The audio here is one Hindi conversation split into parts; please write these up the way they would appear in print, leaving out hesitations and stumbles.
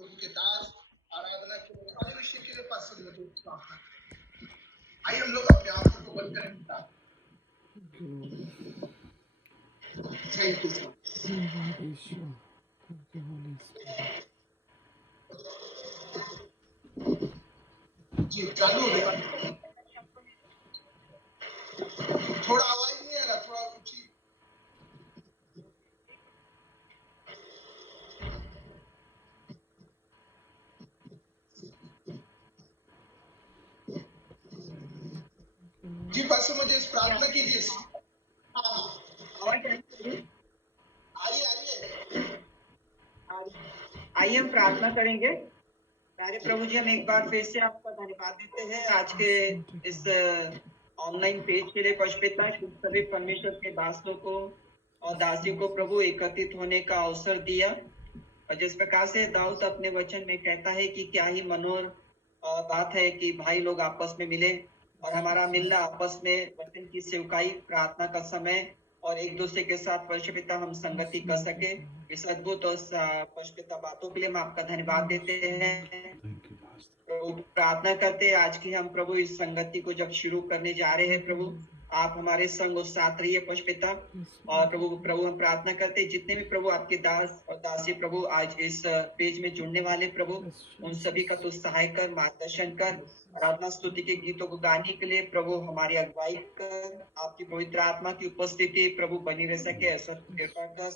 प्रभु के दास आराधना के हर विषय के लिए पास से मुझे प्रार्थना करें। आइए हम लोग अपने आंखों को बंद करें। Thank you sir. जी चालू हो गया। थोड़ा आवाज नहीं आ रहा, थोड़ा ऊंची। जी बस मुझे इस प्रार्थना कीजिए। आइए हम प्रार्थना करेंगे। प्यारे प्रभु जी, हम एक बार फिर से आपका धन्यवाद देते हैं आज के इस ऑनलाइन पेज के लिए। पशुपिता सभी परमेश्वर के दासों को और दासियों को प्रभु एकत्रित होने का अवसर दिया, और जिस प्रकार से दाऊद अपने वचन में कहता है कि क्या ही मनोहर बात है कि भाई लोग आपस में मिले और हमारा मिलना आपस में वचन की सेवकाई, प्रार्थना का समय और एक दूसरे के साथ पशुपिता हम संगति कर सके। इस अद्भुत और पशुपिता बातों के लिए हम आपका धन्यवाद देते हैं। प्रभु प्रार्थना करते हैं आज की हम प्रभु इस संगति को जब शुरू करने जा रहे हैं, प्रभु आप हमारे संग और साथ रहिए पशुपिता। और प्रभु हम प्रार्थना करते हैं जितने भी प्रभु आपके दास और दासी प्रभु आज इस पेज में जुड़ने वाले प्रभु, उन सभी का तो सहाय कर, मार्गदर्शन कर। आराधना स्तुति के गीतों को गाने के लिए प्रभु हमारी अगुवाई कर, आपकी पवित्र आत्मा की उपस्थिति प्रभु बनी रह सके, ऐसा कृपा कर।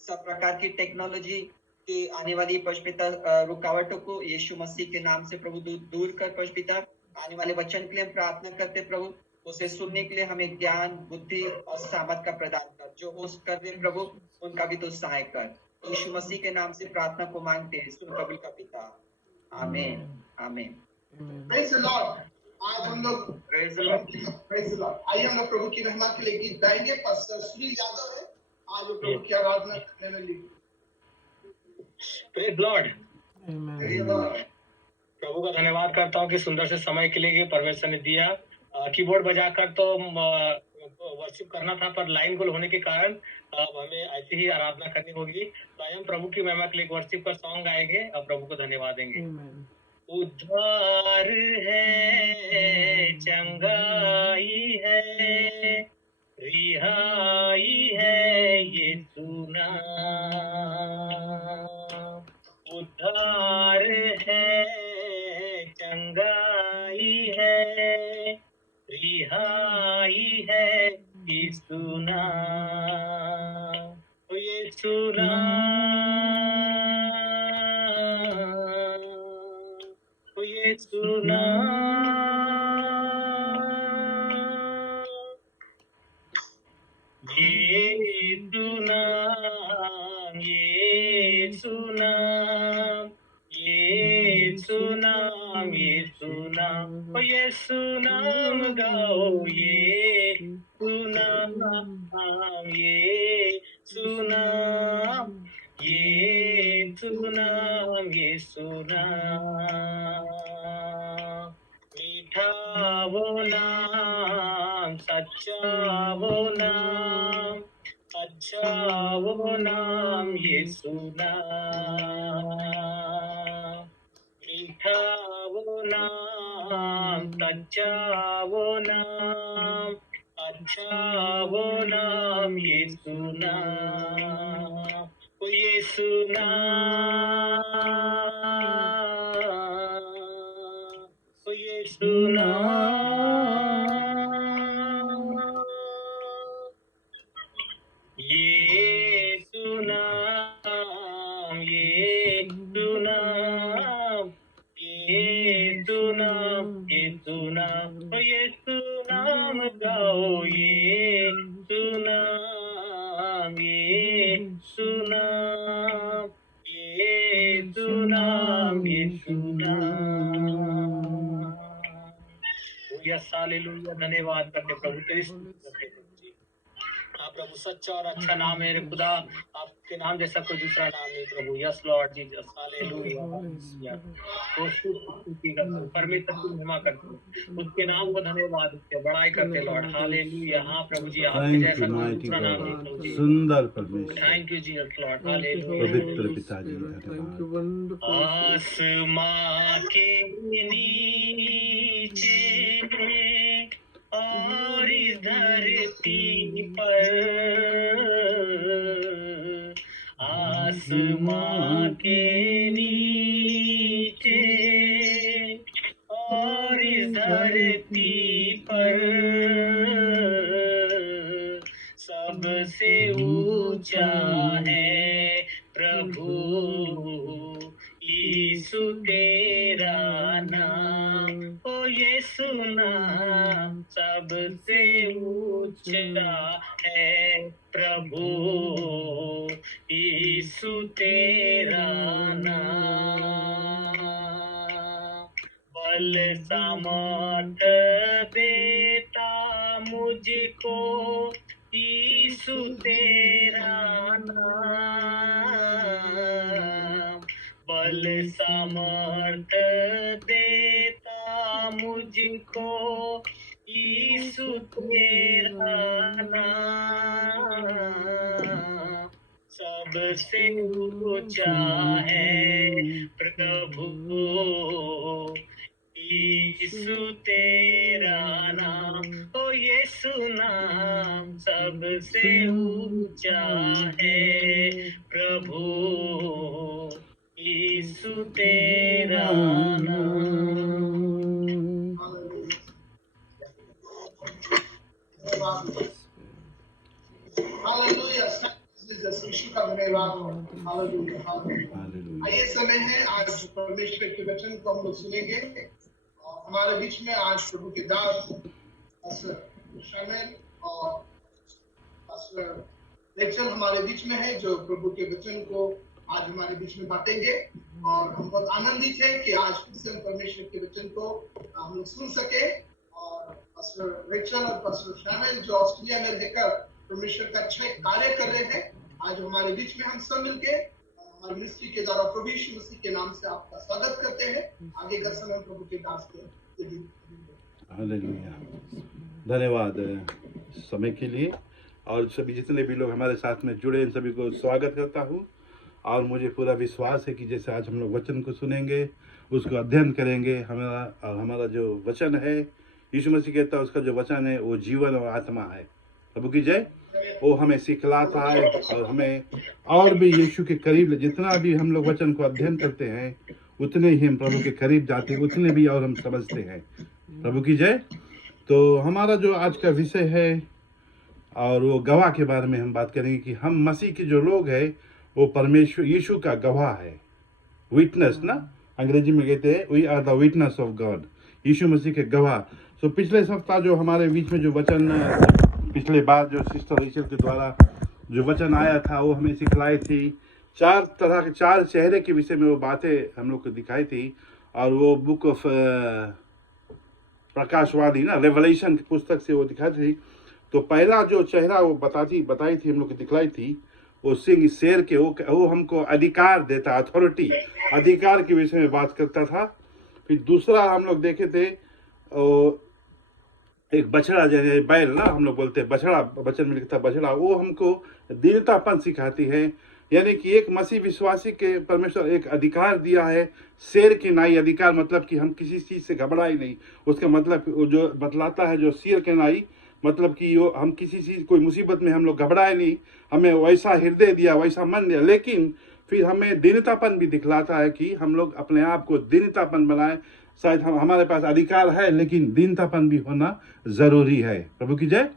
सब प्रकार की टेक्नोलॉजी की आने वाली पशुपिता रुकावटों को यीशु मसीह के नाम से प्रभु दूर कर। पशुपिता आने वाले वचन के लिए हम प्रार्थना करते प्रभु, उसे सुनने के लिए हमें ज्ञान, बुद्धि और सामर्थ का प्रदान कर। जो होस्ट कर रहे प्रभु उनका भी तो सहाय कर। यीशु मसीह के नाम से प्रार्थना को मांगते हैं, सुन कबूल का पिता, आमीन आमीन। Praise the Lord. आज हम लोग प्रेज द लॉर्ड। आइए हम प्रभु की महिमा के लिए गीत गाएंगे। पास्टर सुनील यादव है आज प्रभु की आराधना करने में लिखे। Praise Lord. प्रभु का धन्यवाद करता हूँ कि सुंदर से समय के लिए परमेश्वर ने दिया। कीबोर्ड बजाकर तो वर्शिप करना था, पर लाइन गोल होने के कारण अब हमें ऐसे ही आराधना करनी होगी। तो हम प्रभु की महिमा के लिए वर्शिप का सॉन्ग गाएंगे और प्रभु को धन्यवाद देंगे। उद्धार है, चंगाई है, रिहाई है, ये सुना। उद्धार है, चंगाई है, रिहाई है, ये सुना। ये सुना, ये सुना, ये सुना, ये सुना, ये सुना, ये सुना, ये सुना गाओ, ये सुना, ये सुना, ये सुना, ये सुना। मीठा वो नाम, सच्चा वो नाम, अच्छा वो नाम, ये सुना। मीठा वो नाम, सच्चा वो नाम, अच्छा वो नाम, ये सुना। ये सुना, ये सुना, ये सुना, ये सुना, ये सुना, ये सुना, ये सुनाम गाओ, ये सुना, ये सुना, ये सुना, ये सुना। यस हालेलुया, धन्यवाद करते प्रभु तेरी स्तुति करते प्रभु जी। हाँ प्रभु, सच्चा और अच्छा नाम है रे खुदा, आपके नाम जैसा कोई दूसरा नाम नहीं प्रभु। Yes Lord Jesus, hallelujah hallelujah. तो स्तुति करते हैं, परमेश्वर की महिमा करते हैं, उसके नाम को धन्यवाद देते हैं, बड़ाई करते हैं लॉर्ड, हालेलुया। हाँ प्रभु जी, आपके थैंक जैसा यू कोई माइटी दूसरा नाम नहीं गॉड, प्रभु जी। सुंदर परमेश्वर, thank you Jesus Lord, hallelujah. पवित्र पिताजी धन्यवाद। आसमां के नीचे और इस धरती पर, आसमां के नीचे और इस धरती पर, सबसे ऊंचा है प्रभु यीशु तेरा नाम, ओ यीशु नाम सबसे ऊंचा है प्रभु यीशु तेरा नाम। बल सामर्थ देता मुझको यीशु तेरा नाम, बल सामर्थ देता मुझको यीशु तेरा नाम, सबसे ऊंचा है प्रभु यीशु तेरा नाम, ओ यीशु नाम सबसे ऊंचा है प्रभु यीशु तेरा नाम। हालेलुया, यीशु का धन्यवाद हो। Hallelujah hallelujah. आइए, समय है आज परमेश्वर के वचन को हम लोग सुनेंगे। और हमारे बीच में आज प्रभु के दास पास्टर शामिल और पास्टर रेचल हमारे बीच में है, जो प्रभु के वचन को आज हमारे बीच में बांटेंगे। और हम बहुत आनंदित हैं कि आज फिर से हम परमेश्वर के वचन को हम लोग सुन सके। और पास्टर रेचल और पास्टर शामिल जो ऑस्ट्रेलिया में रहकर परमेश्वर का अच्छा कार्य कर रहे हैं, आज हमारे बीच में हम सब मिलके हमारे मिनिस्ट्री के द्वारा प्रभु यीशु मसीह के नाम से आपका स्वागत करते हैं। आगे का समय प्रभु के दास के। हालेलुया, धन्यवाद समय के लिए। और सभी जितने भी लोग हमारे साथ में जुड़े, इन सभी को स्वागत करता हूँ। और मुझे पूरा विश्वास है कि जैसे आज हम लोग वचन को सुनेंगे, उसको अध्ययन करेंगे, हमारा जो वचन है, यीशु मसीह कहता है उसका जो वचन है वो जीवन और आत्मा है। प्रभु की जय। वो हमें सिखलाता है और हमें और भी यीशु के करीब, जितना भी हम लोग वचन को अध्ययन करते हैं उतने ही हम प्रभु के करीब जाते हैं, उतने भी और हम समझते हैं। प्रभु की जय। तो हमारा जो आज का विषय है और वो गवाह के बारे में हम बात करेंगे कि हम मसीह के जो लोग हैं वो परमेश्वर यीशु का गवाह है। विटनेस ना अंग्रेजी में कहते हैं, we are the witness of God, यीशु मसीह के गवाह। तो पिछले सप्ताह जो हमारे बीच में जो वचन, पिछले बार जो सिस्टर रेचल के द्वारा जो वचन आया था वो हमें सिखलाई थी। 4 तरह के 4 चेहरे के विषय में वो बातें हम लोग को दिखाई थी। और वो बुक ऑफ प्रकाशवादी ना, रेवलेशन की पुस्तक से वो दिखाई थी। तो पहला जो चेहरा वो बताई थी हम लोग को दिखलाई थी, वो सिंह शेर के, वो हमको अधिकार देता, अथॉरिटी, अधिकार के विषय में बात करता था। फिर दूसरा हम लोग देखे थे एक बछड़ा, जैसे बैल ना हम लोग बोलते हैं, बछड़ा, वचन में लिखता बछड़ा, वो हमको दीनतापन सिखाती है। यानी कि एक मसीह विश्वासी के परमेश्वर एक अधिकार दिया है, शेर के नाई अधिकार, मतलब कि हम किसी चीज से घबराए नहीं। उसका मतलब जो बतलाता है, जो शेर के नाई मतलब कि वो हम किसी चीज, कोई मुसीबत में हम लोग घबराए नहीं, हमें वैसा हृदय दिया, वैसा मन दिया। लेकिन फिर हमें दीनतापन भी दिखलाता है कि हम लोग अपने आप को दीनतापन बनाए। शायद हमारे पास अधिकार है लेकिन दीनतापन भी होना जरूरी है। प्रभु की जय।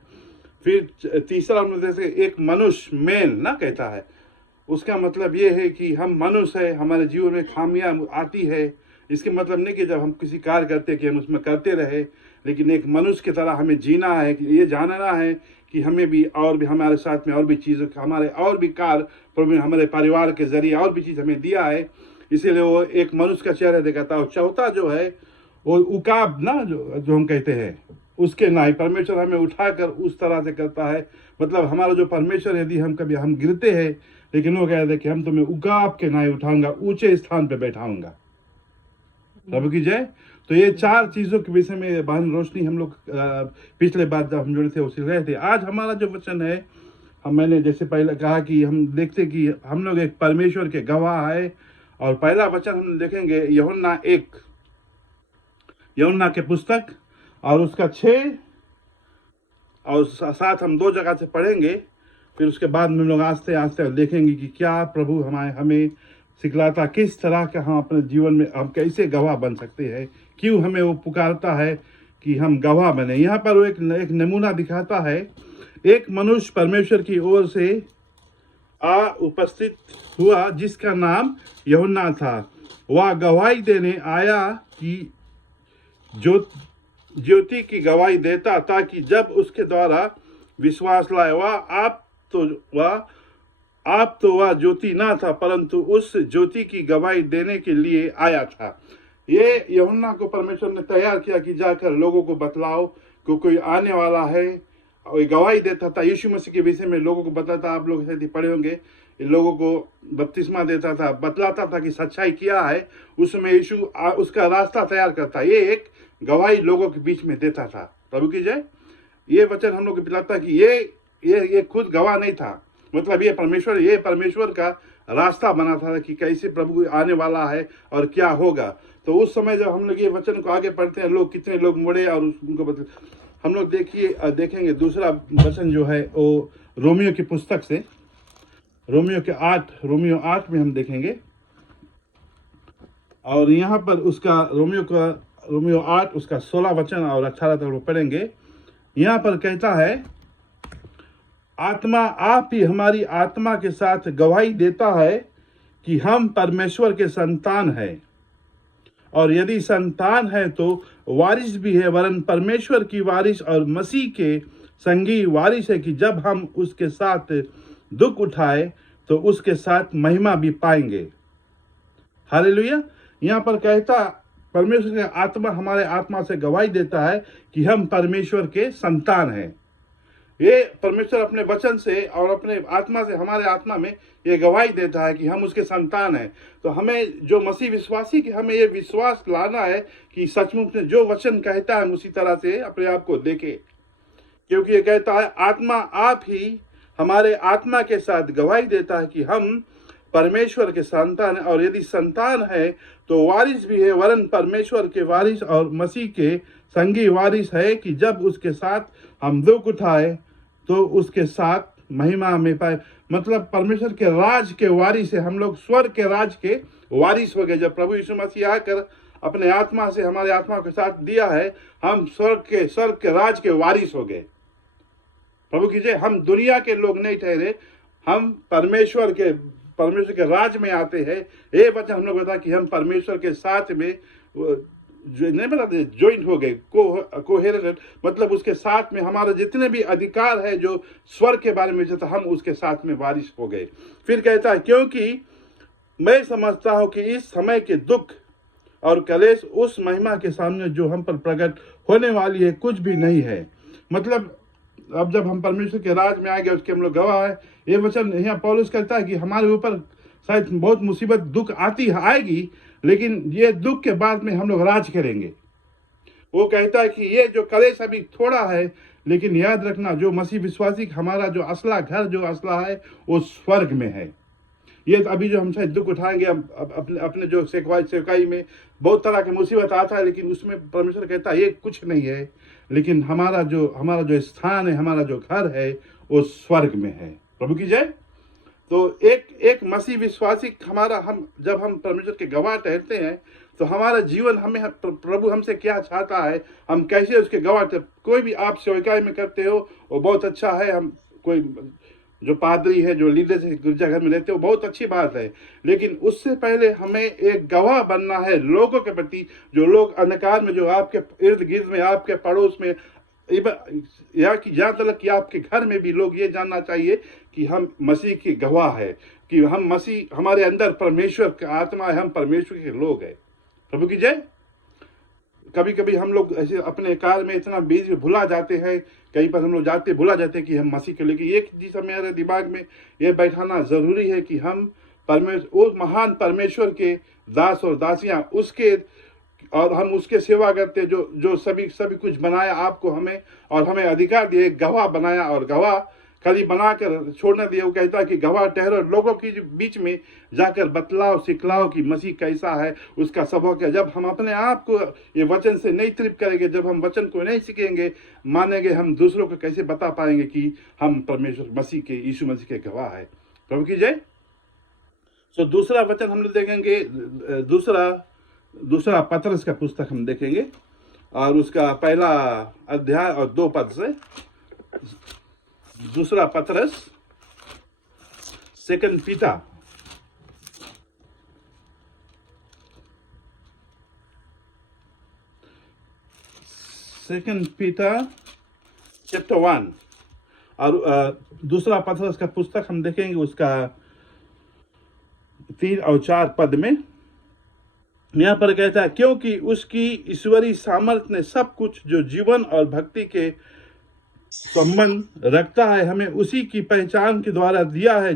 फिर तीसरा जैसे एक मनुष्य, मैन ना कहता है, उसका मतलब ये है कि हम मनुष्य है, हमारे जीवन में खामियां आती है। इसके मतलब नहीं कि जब हम किसी कार्य करते कि हम उसमें करते रहे, लेकिन एक मनुष्य की तरह हमें जीना है, कि ये जानना है कि हमें भी और भी हमारे साथ में और भी चीज़, हमारे और भी कार्य प्रभु ने हमारे परिवार के जरिए और भी चीज़ हमें दिया है। इसीलिए वो एक मनुष्य का चेहरा दिखाता है। और चौथा जो है वो उकाब ना, जो हम कहते हैं, उसके न्याय परमेश्वर हमें उठाकर उस तरह से करता है। मतलब हमारा जो परमेश्वर, यदि हम कभी हम गिरते हैं, लेकिन वो कहते हैं कि हम तुम्हें उगाब के न्याय उठाऊंगा, ऊंचे स्थान पे बैठाऊंगा। प्रभु की जय। तो ये 4 चीजों के विषय में बहन रोशनी हम लोग पिछले बार जब हम जुड़े थे उसी रहे थे। आज हमारा जो वचन है, मैंने जैसे पहले कहा कि हम देखते कि हम लोग एक परमेश्वर के गवाह है। और पहला वचन हम देखेंगे यूहन्ना के पुस्तक और उसका 6 और 7 हम 2 जगह से पढ़ेंगे। फिर उसके बाद हम लोग आस्ते आस्ते देखेंगे कि क्या प्रभु हमें सिखलाता, किस तरह का हम अपने जीवन में हम कैसे गवाह बन सकते हैं, क्यों हमें वो पुकारता है कि हम गवाह बने। यहाँ पर वो एक नमूना दिखाता है। एक मनुष्य परमेश्वर की ओर से उपस्थित हुआ जिसका नाम यूहन्ना था। वह गवाही देने आया कि ज्योति की गवाही देता, ताकि जब उसके द्वारा विश्वास लाए। आप तो वह ज्योति ना था, परंतु उस ज्योति की गवाही देने के लिए आया था। ये यूहन्ना को परमेश्वर ने तैयार किया कि जाकर लोगों को बतलाओ कि कोई आने वाला है। और गवाही देता था, यीशु मसीह के विषय में लोगों को बताता। आप लोग शायद पढ़े होंगे, लोगों को बपतिस्मा देता था, बतलाता था कि सच्चाई क्या है। उसमें यीशु उसका रास्ता तैयार करता। ये एक गवाही लोगों के बीच में देता था। प्रभु की जय। ये वचन हम लोग को पिलाता कि ये खुद गवाह नहीं था, मतलब ये परमेश्वर का रास्ता बना था कि कैसे प्रभु आने वाला है और क्या होगा। तो उस समय जब हम लोग ये वचन को आगे पढ़ते हैं, कितने लोग मुड़े और उनको हम लोग देखेंगे। दूसरा वचन जो है वो रोमियो की पुस्तक से, रोमियो 8 में हम देखेंगे। और यहाँ पर उसका रोमियो 8 उसका 16 वचन और 18 तक पढ़ेंगे। यहाँ पर कहता है, आत्मा आप ही हमारी आत्मा के साथ गवाही देता है कि हम परमेश्वर के संतान हैं, और यदि संतान है तो वारिस भी है, वरन परमेश्वर की वारिस और मसीह के संगी वारिस है, कि जब हम उसके साथ दुख उठाए तो उसके साथ महिमा भी पाएंगे। हालेलुया। यहाँ पर कहता, परमेश्वर की आत्मा हमारे आत्मा से गवाही देता है कि हम परमेश्वर के संतान हैं। ये परमेश्वर अपने वचन से और अपने आत्मा से हमारे आत्मा में ये गवाही देता है कि हम उसके संतान हैं। तो हमें जो मसीह विश्वासी कि हमें ये विश्वास लाना है कि सचमुच में जो वचन कहता है हम उसी तरह से अपने आप को देखें, क्योंकि ये कहता है आत्मा आप ही हमारे आत्मा के साथ गवाही देता है कि हम परमेश्वर के संतान हैं, और यदि संतान है तो वारिस भी है, वरन परमेश्वर के वारिस और मसीह के संगी वारिस है, कि जब उसके साथ हम दुख उठाए तो उसके साथ महिमा में पाए। मतलब परमेश्वर के राज के वारिस है हम लोग, स्वर्ग के राज के वारिस हो गए। जब प्रभु यीशु मसीह आकर अपने आत्मा से हमारे आत्मा के साथ दिया है, हम स्वर्ग के राज के वारिस हो गए। प्रभु की जय। हम दुनिया के लोग नहीं ठहरे, हम परमेश्वर के राज में आते हैं। ये वचन हम लोग बता कि हम परमेश्वर के साथ में जो नहीं बताते ज्वाइंट हो गए, कोहेरेंट, मतलब उसके साथ में हमारा जितने भी अधिकार है जो स्वर्ग के बारे में जो हम उसके साथ में वारिस हो गए। फिर कहता है, क्योंकि मैं समझता हूं कि इस समय के दुख और कलेश उस महिमा के सामने जो हम पर प्रकट होने वाली है कुछ भी नहीं है। मतलब अब जब हम परमेश्वर के राज में आएंगे उसके हम लोग गवाह है। ये वचन यहाँ पौलुस कहता है कि हमारे ऊपर शायद बहुत मुसीबत दुख आएगी, लेकिन ये दुख के बाद में हम लोग राज करेंगे। वो कहता है कि ये जो कलेश अभी थोड़ा है, लेकिन याद रखना जो मसीह विश्वासी हमारा जो असला घर जो असला है वो स्वर्ग में है। ये अभी जो हम शायद दुख उठाएंगे अपने जो सेवकाई में बहुत तरह की मुसीबत आता है, लेकिन उसमें परमेश्वर कहता है ये कुछ नहीं है, लेकिन हमारा जो स्थान है, हमारा जो घर है वो स्वर्ग में है। प्रभु की जय। तो एक मसीह विश्वासी जब हम परमेश्वर के गवाह ठहरते हैं तो हमारा जीवन प्रभु हमसे क्या चाहता है, हम कैसे उसके गवाह। कोई भी आप सेवकाई में करते हो वो बहुत अच्छा है, हम कोई जो पादरी है जो लीडर से गिरजाघर में रहते हो बहुत अच्छी बात है, लेकिन उससे पहले हमें एक गवाह बनना है लोगों के प्रति, जो लोग अंधकार में जो आपके इर्द गिर्द में आपके पड़ोस में यहाँ तक कि आपके घर में भी लोग ये जानना चाहिए कि हम मसीह की गवाह है, कि हम मसीह हमारे अंदर परमेश्वर का आत्मा है, हम परमेश्वर के लोग हैं। प्रभु की जय। कभी कभी हम लोग ऐसे अपने कार्य में इतना बिजी भुला जाते हैं, कहीं पर हम लोग जाते भुला जाते हैं कि हम मसीह के लिए। एक चीज मेरे दिमाग में ये बैठाना जरूरी है कि हम उस महान परमेश्वर के दास और दासियां उसके, और हम उसके सेवा करते हैं जो सभी कुछ बनाया आपको, हमें और हमें अधिकार दिए, गवाह बनाया, और गवाह खाली बनाकर छोड़ने दिए। वो कहता है कि गवाह ठहरो, लोगों के बीच में जाकर बतलाओ सिखलाओ कि मसीह कैसा है, उसका स्वभाव क्या। जब हम अपने आप को ये वचन से नहीं तृप्त करेंगे, जब हम वचन को नहीं सीखेंगे मानेंगे, हम दूसरों को कैसे बता पाएंगे कि हम परमेश्वर मसीह के, यीशु मसीह के गवाह है। प्रभु की जय। तो दूसरा वचन हम लोग देखेंगे, दूसरा पतरस का पुस्तक हम देखेंगे, और उसका पहला अध्याय और 2 पद से। दूसरा पतरस, सेकंड पीटर, चैप्टर 1, और दूसरा पतरस का पुस्तक हम देखेंगे उसका 3 और 4 पद में। यहाँ पर कहता है, क्योंकि उसकी ईश्वरी सामर्थ्य ने सब कुछ जो जीवन और भक्ति के संबंध रखता है हमें उसी की पहचान के द्वारा दिया है,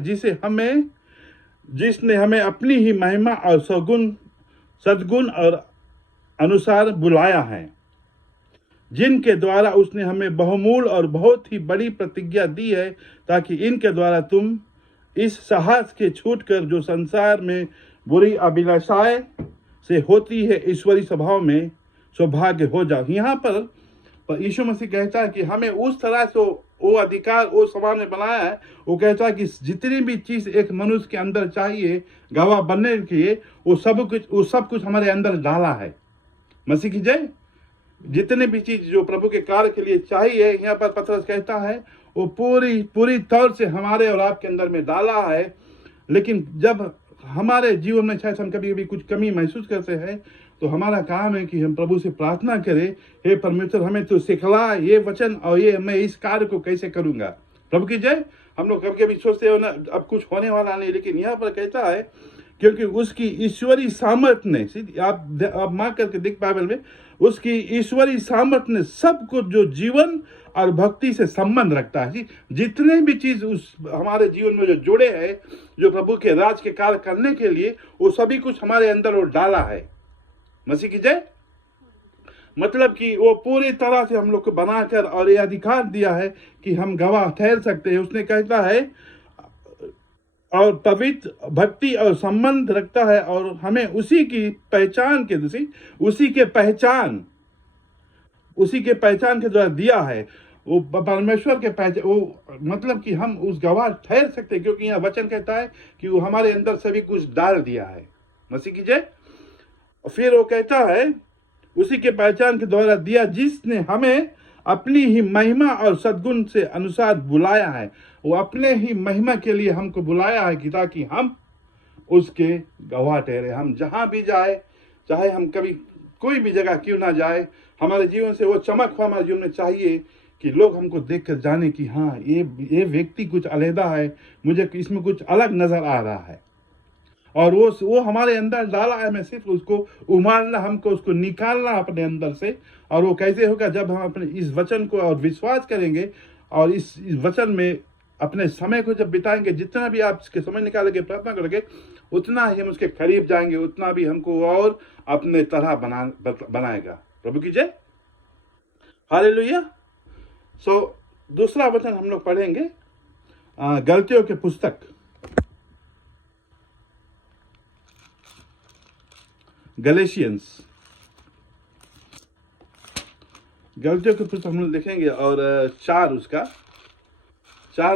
जिसने हमें अपनी ही महिमा और सद्गुण और अनुसार बुलाया है, जिनके द्वारा उसने हमें बहुमूल और बहुत ही बड़ी प्रतिज्ञा दी है, ताकि इनके द्वारा तुम इस साहस के छूटकर जो संसार में बुरी अभिलाषाएं से होती है ईश्वरी स्वभाव में सौभाग्य हो जाओ। यहाँ पर यीशु मसीह कहता है कि हमें उस तरह से वो अधिकार वो स्वभाव में बनाया है। वो कहता है कि जितनी भी चीज एक मनुष्य के अंदर चाहिए गवाह बनने के लिए, वो सब कुछ हमारे अंदर डाला है। मसीह की जय। जितने भी चीज जो प्रभु के कार्य के लिए चाहिए, यहाँ पर पतरस कहता है वो पूरी तौर से हमारे और आपके अंदर में डाला है। लेकिन जब हमारे जीवन में शायद हम कभी कभी कुछ कमी महसूस करते हैं, तो हमारा काम है कि हम प्रभु से प्रार्थना करें, हे परमेश्वर हमें तो सिखला ये वचन, और ये मैं इस कार्य को कैसे करूंगा। प्रभु की जय। हम लोग कभी कभी सोचते हो ना अब कुछ होने वाला नहीं, लेकिन यहाँ पर कहता है क्योंकि उसकी ईश्वरी सामर्थ्य ने, आप मार्क करके देख बाइबल में, उसकी ईश्वरी सामर्थ्य ने सब कुछ जो जीवन और भक्ति से संबंध रखता है, जितने भी चीज उस हमारे जीवन में जो जुड़े हैं, जो प्रभु के राज के कार्य करने के लिए, वो सभी कुछ हमारे अंदर वो डाला है। मसीह की जय। मतलब कि वो पूरी तरह से हम लोग को बनाकर और ये अधिकार दिया है कि हम गवाह ठहर सकते हैं। उसने कहता है और पवित्र भक्ति और संबंध रखता है, और हमें उसी की पहचान के द्वारा दिया है। वो परमेश्वर के पहचान, वो मतलब कि हम उस गवाह ठहर सकते हैं, क्योंकि यहाँ वचन कहता है कि वो हमारे अंदर सभी कुछ डाल दिया है। मसीह की जय। फिर वो कहता है उसी के पहचान के द्वारा दिया, जिसने हमें अपनी ही महिमा और सद्गुण से अनुसार बुलाया है। वो अपने ही महिमा के लिए हमको बुलाया है कि ताकि हम उसके गवाह ठहरे। हम जहां भी जाए, चाहे हम कभी कोई भी जगह क्यों ना जाए, हमारे जीवन से वो चमक हो हमारे जीवन में चाहिए कि लोग हमको देखकर जाने कि हाँ ये व्यक्ति कुछ अलहदा है, मुझे इसमें कुछ अलग नजर आ रहा है। और वो हमारे अंदर डाला है। मैं सिर्फ उसको उमारना, हमको उसको निकालना अपने अंदर से। और वो कैसे होगा? जब हम अपने इस वचन को और विश्वास करेंगे और इस वचन में अपने समय को जब बिताएंगे, जितना भी आप इसके समय निकालेंगे, प्रार्थना करेंगे, उतना ही हम उसके करीब जाएंगे, उतना भी हमको और अपने तरह बनाएगा। प्रभु की जय। हालेलुया। सो दूसरा वचन हम लोग पढ़ेंगे गलतियों के पुस्तक, गलेशियंस, गलतियों के पुस्तक हम लोग देखेंगे, और 4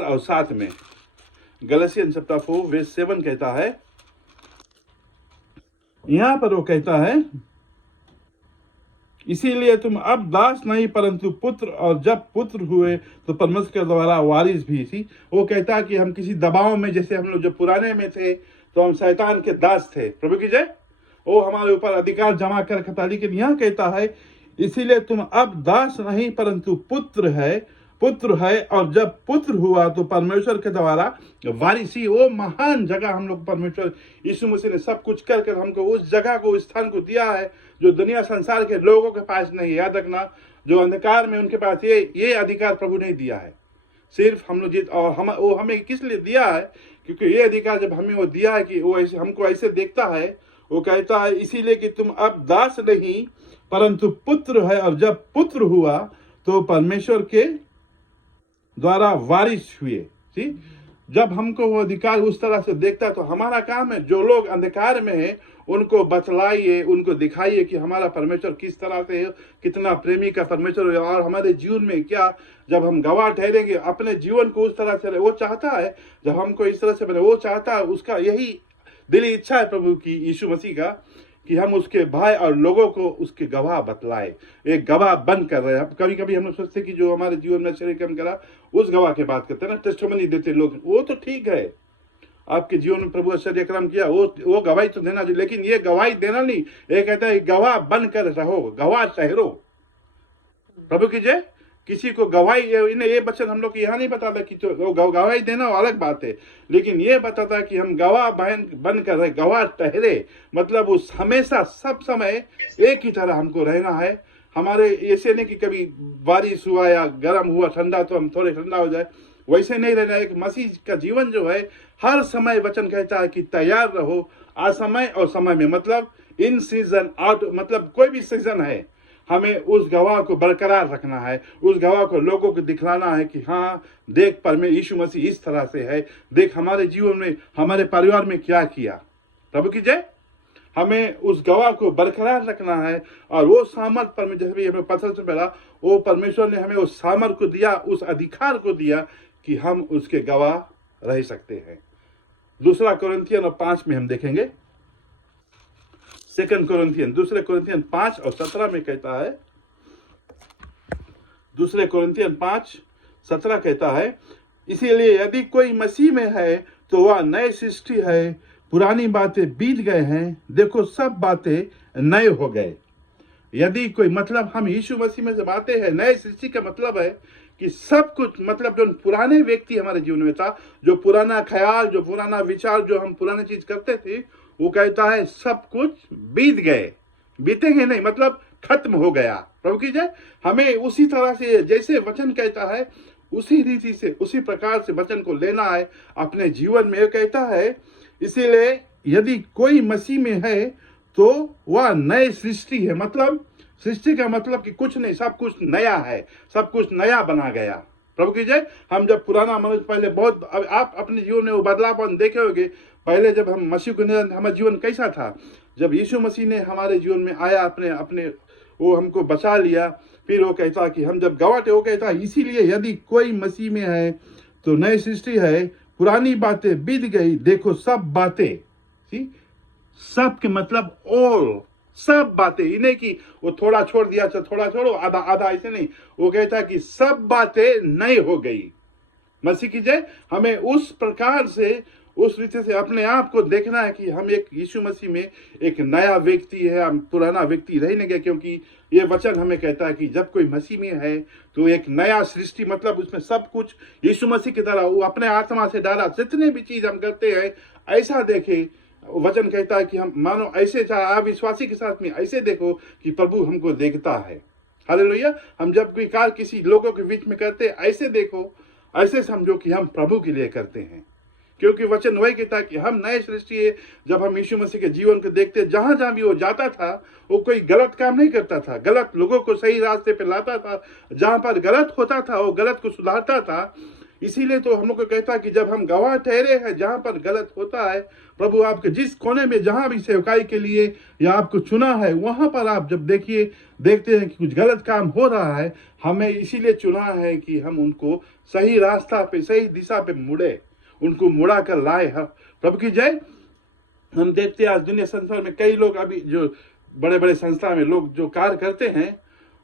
और 7 में गलेशियन चैप्टर 4 वर्स 7 कहता है, यहां पर वो कहता है, इसीलिए तुम अब दास नहीं परंतु पुत्र, और जब पुत्र हुए तो परमेश्वर के द्वारा वारिस भी थी। वो कहता है कि हम किसी दबाव में, जैसे हम लोग जब पुराने में थे तो हम शैतान के दास थे। प्रभु की जय। वो हमारे ऊपर अधिकार जमा कर रखा था, लेकिन यहाँ कहता है इसीलिए तुम अब दास नहीं परंतु पुत्र है, पुत्र है, और जब पुत्र हुआ तो परमेश्वर के द्वारा वारिसी, वो महान जगह हम लोग परमेश्वर यीशु मसीह ने सब कुछ कर कर हमको उस जगह को, उस स्थान को दिया है जो दुनिया संसार के लोगों के पास नहीं है। याद रखना, जो अंधकार में उनके पास ये अधिकार प्रभु नहीं दिया है। सिर्फ हम लोग और वो हमें किस लिए दिया है? क्योंकि ये अधिकार जब हमें वो दिया है कि वो ऐसे हमको ऐसे देखता है, वो कहता है इसीलिए कि तुम अब दास नहीं परंतु पुत्र है, और जब पुत्र हुआ तो परमेश्वर के द्वारा वारिस हुए। ठीक, जब हमको वो अधिकार उस तरह से देखता तो हमारा काम है जो लोग अंधकार में है उनको बतलाइए, उनको दिखाइए कि हमारा परमेश्वर किस तरह से है, कितना प्रेमी का परमेश्वर है, और हमारे जीवन में क्या, जब हम गवाह ठहरेंगे अपने जीवन को उस तरह से, वो चाहता है जब हमको इस तरह से बने, वो चाहता है, उसका यही दिली इच्छा है प्रभु की, यीशु मसीह का, कि हम उसके भाई और लोगों को उसके गवाह बतलाए, एक गवाह बन कर रहे हैं। कभी कभी हम लोग सोचते कि जो हमारे जीवन में शरीर कर्म करा उस गवाह की बात करते हैं ना, टेस्टिमनी देते लोग, वो तो ठीक है, आपके जीवन में प्रभु आश्चर्य कर्म किया, वो गवाही तो देना चाहिए, लेकिन ये गवाही देना नहीं, ये कहता है गवाह बन कर रहो, गवाह ठहरो। प्रभु की जय। किसी को गवाही, इन्हें ये वचन हम लोग यहाँ नहीं बताता कि तो गवाही देना अलग बात है, लेकिन ये बताता कि हम गवाह बन कर रहे, गवाह ठहरे, मतलब उस हमेशा सब समय एक ही तरह हमको रहना है। हमारे ऐसे नहीं कि कभी बारिश हुआ या गर्म हुआ ठंडा तो हम थोड़े ठंडा हो जाए, वैसे नहीं रहना। एक मसीह का जीवन जो है हर समय वचन कहता है कि तैयार रहो, असमय और समय में, मतलब इन सीजन आउट, मतलब कोई भी सीजन है, हमें उस गवाह को बरकरार रखना है, उस गवाह को लोगों को दिखलाना है कि हाँ देख परमेश्वर यीशु मसीह इस तरह से है, देख हमारे जीवन में, हमारे परिवार में क्या किया। प्रभु की जय। हमें उस गवाह को बरकरार रखना है, और वो सामर्थ परमेश्वर, जैसे भी हमें पता से पहला, वो परमेश्वर ने हमें उस सामर्थ को दिया, उस अधिकार को दिया कि हम उसके गवाह रह सकते हैं। दूसरा कोरिन्थियन 5 में हम देखेंगे, दूसरे कोरिन्थियन 5 और 17 में कहता है, दूसरे कोरिन्थियन 5:17 कहता है, इसीलिए यदि कोई मसीह में है तो वह नई सृष्टि है, पुरानी बातें बीत गए हैं, देखो सब बातें नए हो गए। यदि कोई, मतलब हम यीशु मसीह में से बातें हैं, नए सृष्टि का मतलब है कि सब कुछ, मतलब जो पुराने व्यक्ति हमारे जीवन में था, जो पुराना ख्याल, जो पुराना विचार, जो हम पुरानी चीज करते थे, वो कहता है सब कुछ बीत गए, बीतेंगे नहीं, मतलब खत्म हो गया। प्रभु की जय। हमें उसी तरह से जैसे वचन कहता है उसी रीति से, उसी प्रकार से वचन को लेना है अपने जीवन में। कहता है इसीलिए यदि कोई मसीह में है तो वह नई सृष्टि है, मतलब सृष्टि का मतलब कि कुछ नहीं, सब कुछ नया है, सब कुछ नया बना गया। प्रभु की जय। हम जब पुराना मनुष्य पहले बहुत, आप अपने जीवन में वो बदलाव देखे होंगे। पहले जब हम मसीह को, हमारा जीवन कैसा था, जब यीशु मसीह ने हमारे जीवन में आया, अपने वो हमको बचा लिया, फिर वो कहता कि हम जब गवाह थे, वो कहता इसीलिए यदि कोई मसीह में है तो नई सृष्टि है, पुरानी बातें बीत गई, देखो सब बातें, सब के मतलब ऑल, सब बातें, इन्हें कि वो थोड़ा छोड़ दिया, थोड़ा छोड़ो, आधा आधा, ऐसे नहीं, वो कहता कि सब बातें नई हो गई। मसीह की जय। हमें उस प्रकार से, उस रीति से अपने आप को देखना है कि हम एक यीशु मसीह में एक नया व्यक्ति है, हम पुराना व्यक्ति रह नहीं गए, क्योंकि ये वचन हमें कहता है कि जब कोई मसीह में है तो एक नया सृष्टि, मतलब उसमें सब कुछ यीशु मसीह की तरह वो अपने आत्मा से डाला, जितने भी चीज हम करते हैं ऐसा देखे। वचन कहता है कि हम मानो ऐसे, चाहे अविश्वासी के साथ में ऐसे देखो कि प्रभु हमको देखता है। हालेलुया। हम जब कोई कार्य किसी लोगों के बीच में करते ऐसे देखो, ऐसे समझो कि हम प्रभु के लिए करते हैं, क्योंकि वचन वही कहता है कि हम नए सृष्टि है। जब हम यीशु मसीह के जीवन को देखते, जहां जहां भी वो जाता था वो कोई गलत काम नहीं करता था, गलत लोगों को सही रास्ते पे लाता था, जहां पर गलत होता था वो गलत को सुधारता था। इसीलिए तो हम लोग को कहता है कि जब हम गवाह ठहरे हैं, जहां पर गलत होता है, प्रभु आपके जिस कोने में जहां भी सेवकाई के लिए या आपको चुना है, वहां पर आप जब देखते हैं कि कुछ गलत काम हो रहा है, हमें इसीलिए चुना है कि हम उनको सही रास्ता पे, सही दिशा पे मुड़े, उनको मुड़ा कर लाए। प्रभु की जय। हम देखते हैं आज दुनिया संसार में कई लोग, अभी जो बड़े बड़े संस्था में लोग जो कार्य करते हैं,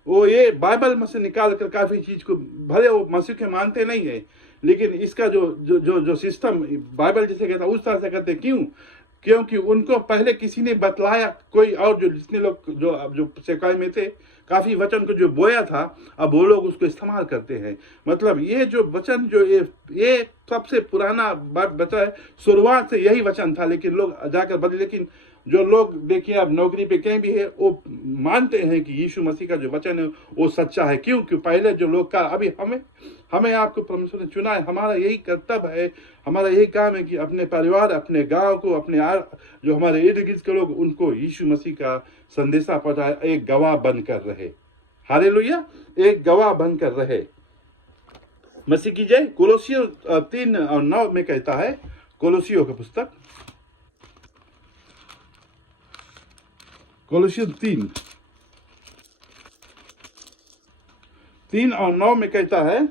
वो ये बाइबल में से निकाल कर काफी चीज को, भले वो मसीह के मानते नहीं है, लेकिन इसका जो सिस्टम बाइबल जैसे कहता है उस तरह से करते। क्यों? क्योंकि उनको पहले किसी ने बतलाया, कोई और जो जितने लोग जो सेवकाई में थे, काफी वचन को जो बोया था, अब वो लोग उसको इस्तेमाल करते हैं। मतलब ये जो वचन जो ये सबसे पुराना बात बचा है, शुरुआत से यही वचन था, लेकिन लोग जाकर बदले। लेकिन जो लोग देखिए अब नौकरी पे कहीं भी है, वो मानते हैं कि यीशु मसीह का जो वचन है वो सच्चा है। क्योंकि पहले जो लोग का, अभी हमें आपको परमेश्वर ने चुना है, हमारा यही कर्तव्य है, हमारा यही काम है कि अपने परिवार, अपने गांव को, अपने जो हमारे इर्द गिर्द के लोग, उनको यीशु मसीह का संदेशा पहुंचाए, एक गवाह बनकर रहे। हालेलुया, एक गवाह बनकर रहे। मसीह की जय। कोलोसियों 3:9 में कहता है, कोलोसियों की पुस्तक, कोलोसियों 3:9 में कहता है,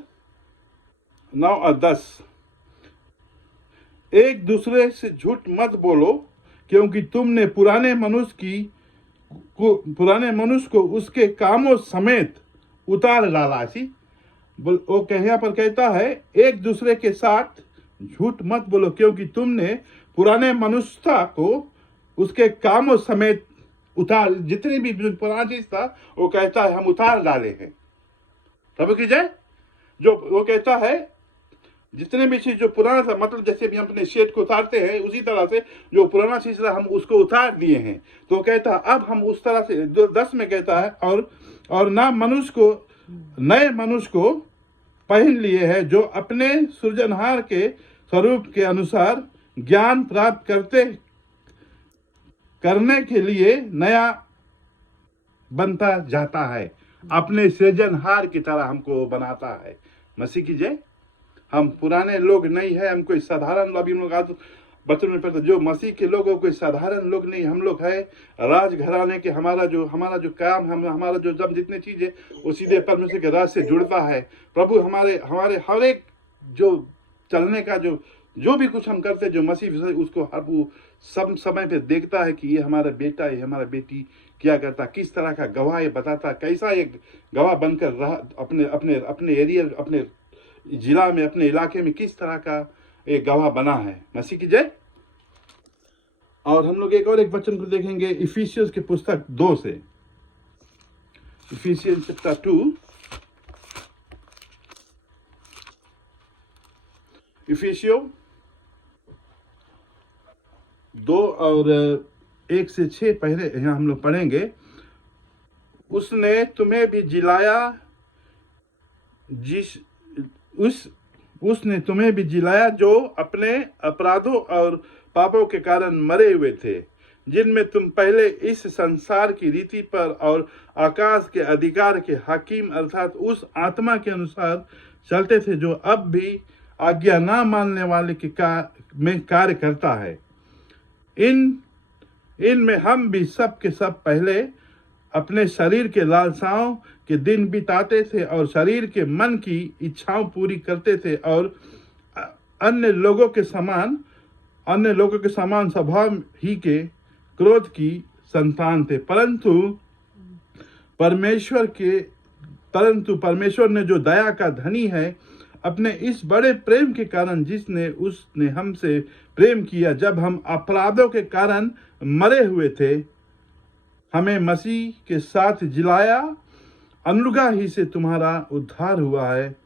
9 और 10, एक दूसरे से झूठ मत बोलो, क्योंकि तुमने पुराने मनुष्य को उसके कामों समेत उतार डाला। वो यहाँ पर कहता है, एक दूसरे के साथ झूठ मत बोलो, क्योंकि तुमने पुराने मनुष्यता को उसके कामों समेत उतार, जितने भी पुराना चीज था वो कहता है हम उतार डाले हैं। प्रभु की जय। जो वो कहता है जितने भी चीज जो पुराना था, मतलब जैसे भी हम अपने शेड को उतारते हैं, उसी तरह से जो पुराना चीज था हम उसको उतार दिए हैं। तो कहता है अब हम उस तरह से 10 में कहता है, और ना नए मनुष्य को पहन लिए है, जो अपने सृजनहार के स्वरूप के अनुसार ज्ञान प्राप्त करने के लिए नया बनता जाता है। अपने सृजनहार की तरह हमको बनाता है। मसीह की जय। हम पुराने लोग नहीं है, हम कोई साधारण, अभी हम लोग बचपन में पढ़ते, जो मसीह के लोग कोई साधारण लोग नहीं, हम लोग है राजघराने के। हमारा जो काम, हमारा जो जब जितने चीज है वो सीधे परमेश्वर के राज से जुड़ता है। प्रभु हमारे हर एक जो चलने का जो भी कुछ हम करते, जो मसीह उसको हर वो सब समय पे देखता है कि ये हमारा बेटा, ये हमारा बेटी क्या करता, किस तरह का गवाह ये बताता, कैसा एक गवाह बनकर रहा अपने एरिया, अपने जिला में, अपने इलाके में किस तरह का एक गवाह बना है। मसीह की जय। और हम लोग एक वचन को देखेंगे इफिसियंस की पुस्तक 2 से, इफिसियंस चैप्टर 2, इफिसियों 2 और 1 से 6 पहले यहाँ हम लोग पढ़ेंगे। उसने तुम्हें भी जिलाया, उसने तुम्हें भी जिलाया जो अपने अपराधों और पापों के कारण मरे हुए थे, जिनमें तुम पहले इस संसार की रीति पर और आकाश के अधिकार के हाकिम अर्थात उस आत्मा के अनुसार चलते थे, जो अब भी आज्ञा ना मानने वाले में कार्य करता है। इनमें हम भी सब के सब पहले अपने शरीर के लालसाओं के दिन बिताते थे और शरीर के मन की इच्छाओं पूरी करते थे, और अन्य लोगों के समान स्वभाव ही के क्रोध की संतान थे। परंतु परमेश्वर ने जो दया का धनी है, अपने इस बड़े प्रेम के कारण उसने हमसे प्रेम किया, जब हम अपराधों के कारण मरे हुए थे, हमें मसीह के साथ जिलाया। अनुग्रह ही से तुम्हारा उद्धार हुआ है।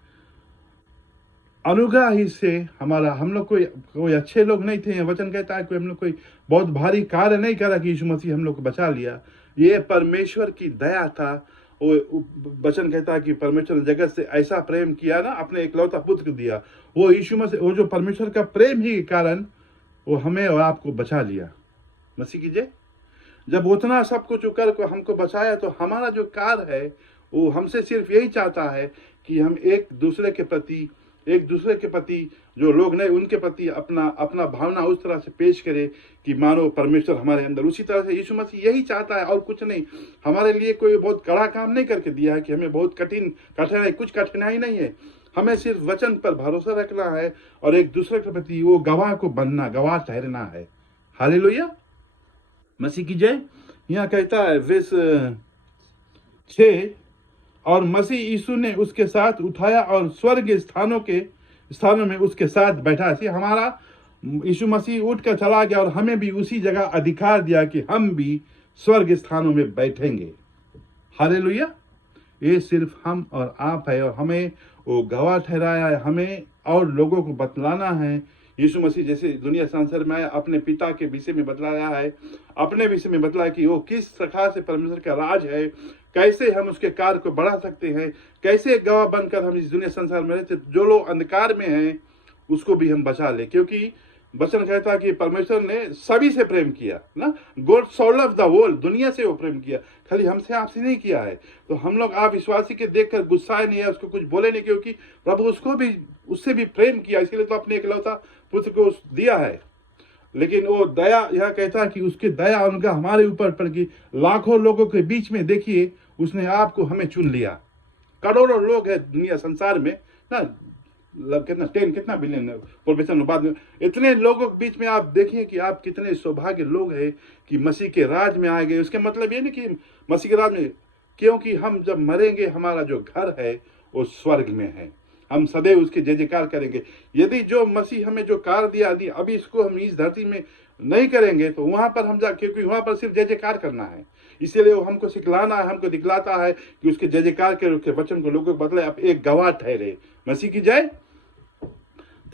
अनुग्रह ही से हमारा, हम लोग कोई अच्छे लोग नहीं थे। वचन कहता है कोई हम लोग कोई बहुत भारी कार्य नहीं करा कि यीशु मसीह हम लोग को बचा लिया। ये परमेश्वर की दया था। वो वचन कहता है कि परमेश्वर ने जगत से ऐसा प्रेम किया ना, अपने इकलौता पुत्र दिया। वो यीशु मसीह, वो जो परमेश्वर का प्रेम ही के कारण वो हमें और आपको बचा लिया। मसीह की जय। जब उतना सब कुछ कर को हमको बचाया, तो हमारा जो कार्य है वो हमसे सिर्फ यही चाहता है कि हम एक दूसरे के प्रति जो लोग नहीं, उनके प्रति अपना भावना उस तरह से पेश करें कि मानो परमेश्वर हमारे अंदर। उसी तरह से यीशु मसीह यही चाहता है और कुछ नहीं। हमारे लिए कोई बहुत कड़ा काम नहीं करके दिया है कि हमें बहुत कुछ कठिनाई नहीं है। हमें सिर्फ वचन पर भरोसा रखना है और एक दूसरे के प्रति वो गवाह को बनना, गवाह ठहरना है। हालेलुया, मसीह की जय। यहाँ कहता है वर्ष 6, और मसीह यीशु ने उसके साथ उठाया और स्वर्ग स्थानों में उसके साथ बैठा। हमारा यीशु मसीह उठ कर चला गया और हमें भी उसी जगह अधिकार दिया कि हम भी स्वर्ग स्थानों में बैठेंगे। हालेलुया। ये सिर्फ हम और आप है, और हमें वो गवाह ठहराया है, हमें और लोगों को बतलाना है। यीशु मसीह जैसे दुनिया संसार में आया, अपने पिता के विषय में बतलाया है, अपने विषय में बतलाया कि वो किस प्रकार से परमेश्वर का राज है, कैसे हम उसके कार्य को बढ़ा सकते हैं, कैसे गवाह बनकर हम इस दुनिया संसार में रहते, जो लोग अंधकार में हैं उसको भी हम बचा ले। क्योंकि वचन कहता है कि परमेश्वर ने सभी से प्रेम किया ना, God so loved the world, दुनिया से वो प्रेम किया, खाली हमसे आपसे नहीं किया है। तो हम लोग आप विश्वासी के देखकर गुस्साए नहीं है, उसको कुछ बोले नहीं, क्योंकि प्रभु उसको भी उससे भी प्रेम किया, इसलिए तो अपने इकलौता पुत्र को दिया है। लेकिन वो दया, यह कहता है कि उसकी दया उनका हमारे ऊपर पड़ गई। लाखों लोगों के बीच में देखिए उसने आपको हमें चुन लिया। करोड़ों लोग है दुनिया संसार में ना, कितना बिलियन प्रोफेशन बाद में, इतने लोगों के बीच में आप देखिए कि आप कितने सौभाग्य लोग हैं कि मसीह के राज में आ गए। उसके मतलब ये नहीं कि मसीह के राज में, क्योंकि हम जब मरेंगे हमारा जो घर है वो स्वर्ग में है, हम सदैव उसके जय जयकार करेंगे। यदि जो मसीह हमें जो कार्य दिया यदि अभी इसको हम इस धरती में नहीं करेंगे तो वहां पर हम क्योंकि वहां पर सिर्फ जय जयकार करना है, इसीलिए वो हमको सिखलाना है, हमको दिखलाता है कि उसके जय जयकार के उसके वचन को लोगों को बदले, आप एक गवाह ठहरे। मसीह की जय।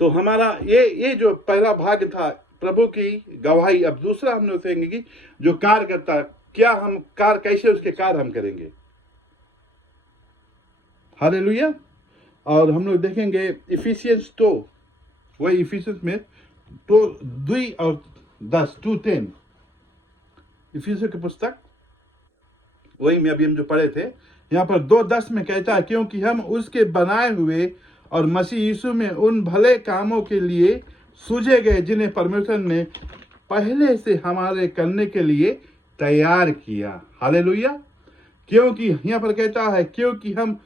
तो हमारा ये जो पहला भाग था प्रभु की गवाही। अब दूसरा हम लोग देखेंगे कि जो कार्य करता, क्या हम कार्य, कैसे उसके कार्य हम करेंगे। हालेलुया। और हम लोग देखेंगे इफिसियंस 2, वही इफिसियंस में 2 और 10, 2:10 इफिसियंस की पुस्तक, वही में अभी हम जो पढ़े थे, यहाँ पर 2:10 में कहता है, क्योंकि हम उसके बनाए हुए और मसीह यीशु में उन भले कामों के लिए सूझे गए जिन्हें परमेश्वर ने पहले से हमारे करने के लिए तैयार किया। हालेलुया। क्योंकि यहाँ पर कहता है, क्योंकि हम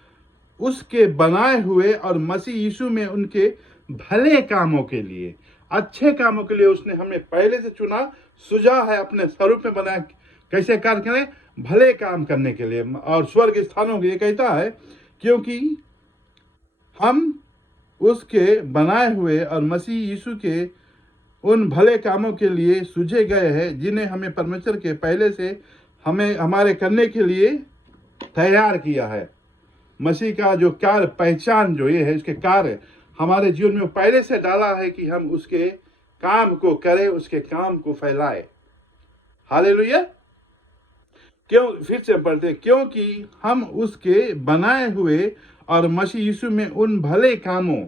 उसके बनाए हुए और मसीह यीशु में उनके भले कामों के लिए, अच्छे कामों के लिए उसने हमें पहले से चुना, सुझा है, अपने स्वरूप में बनाया। कैसे कार्य करें? भले काम करने के लिए और स्वर्ग स्थानों के लिए। कहता है क्योंकि हम उसके बनाए हुए और मसीह यीशु के उन भले कामों के लिए सूझे गए हैं जिन्हें हमें परमेश्वर के पहले से हमें हमारे करने के लिए तैयार किया है। मसीह का जो कार्य, पहचान जो ये है, उसके कार्य हमारे जीवन में पहले से डाला है कि हम उसके काम को करें, उसके काम को फैलाए। हालेलुया। क्यों, फिर से पढ़ते, क्योंकि हम उसके बनाए हुए और मसीह यीशु में उन भले कामों,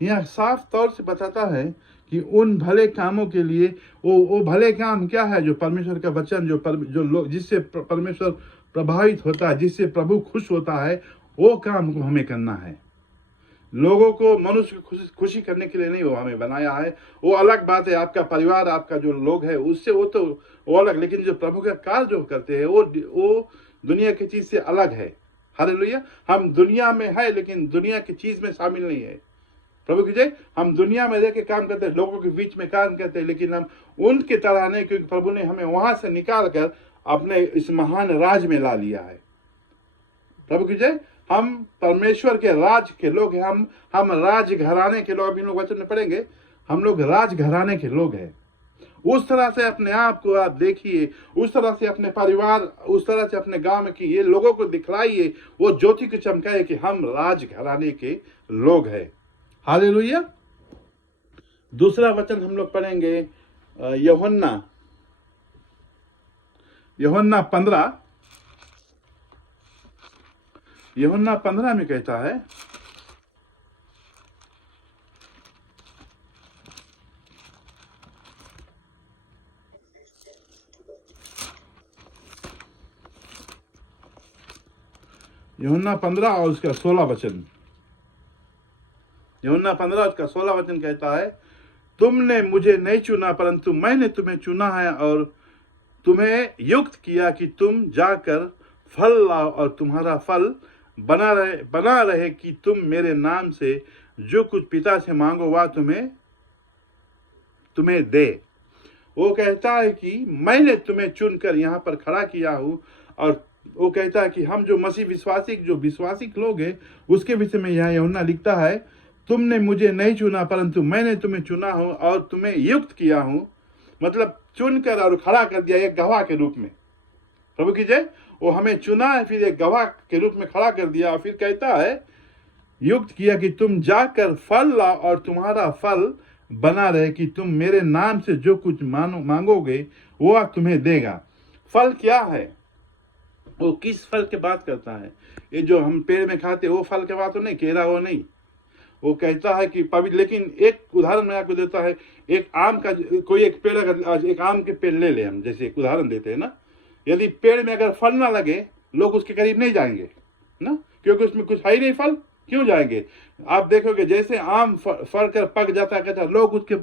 यह साफ तौर से बताता है कि उन भले कामों के लिए, वो भले काम क्या है? जो परमेश्वर का वचन, जो लोग, जिससे परमेश्वर प्रभावित होता है, जिससे प्रभु खुश होता है, वो काम को हमें करना है। लोगों को, मनुष्य को खुशी करने के लिए नहीं वो हमें बनाया है। वो अलग बात है, आपका परिवार, आपका जो लोग है उससे वो अलग, लेकिन जो प्रभु का कार्य जो करते हैं वो दुनिया की चीज से अलग है। हालेलुया। हम दुनिया में है लेकिन दुनिया की चीज में शामिल नहीं है। प्रभु की जय। हम दुनिया में रह के काम करते हैं, लोगों के बीच में काम करते हैं, लेकिन हम उनके तरह नहीं, क्योंकि प्रभु ने हमें वहां से निकाल कर अपने इस महान राज में ला लिया है। प्रभु की जय। हम परमेश्वर के राज के लोग हैं, हम राज घराने के लोग। अभी लोग वचन में पढ़ेंगे, हम लोग राज घराने के लोग हैं। उस तरह से अपने आप को आप देखिए, उस तरह से अपने परिवार, उस तरह से अपने गांव में कि ये लोगों को दिखलाइए, वो ज्योति को चमकाए कि हम राज घराने के लोग हैं। हालेलुया। दूसरा वचन हम लोग पढ़ेंगे यूहन्ना 15 में कहता है, यूहन्ना 15 और उसका 16 वचन। यूहन्ना 15 उसका 16 वचन कहता है, तुमने मुझे नहीं चुना परंतु मैंने तुम्हें चुना है और तुम्हें युक्त किया कि तुम जाकर फल लाओ और तुम्हारा फल बना रहे कि तुम मेरे नाम से जो कुछ पिता से मांगो वह तुम्हें दे। वो कहता है कि मैंने तुम्हें चुनकर यहाँ पर खड़ा किया हूँ। और वो कहता है कि हम जो मसीह विश्वासी लोग हैं उसके विषय में यहाँ यूहन्ना लिखता है तुमने मुझे नहीं चुना परंतु मैंने तुम्हें चुना हूं और तुम्हें युक्त किया हूं, मतलब चुनकर और खड़ा कर दिया एक गवाह के रूप में। प्रभु की जय। वो हमें चुना है, फिर एक गवाह के रूप में खड़ा कर दिया, और फिर कहता है युक्त किया कि तुम जाकर फल लाओ और तुम्हारा फल बना रहे, कि तुम मेरे नाम से जो कुछ मांगोगे वो तुम्हें देगा। फल क्या है? वो किस फल की बात करता है? ये जो हम पेड़ में खाते वो फल की बात तो नहीं, केरा वो नहीं। वो कहता है कि पवित्र, लेकिन एक उदाहरण मैं आपको देता है। एक आम का कोई एक पेड़, अगर एक आम के पेड़ ले ले हम, जैसे एक उदाहरण देते हैं ना, यदि पेड़ में अगर फल ना लगे लोग उसके करीब नहीं जाएंगे ना, क्योंकि उसमें कुछ है ही नहीं फल, क्यों जाएंगे? आप देखोगे जैसे आम फल कर पक जाता है, लोग उसके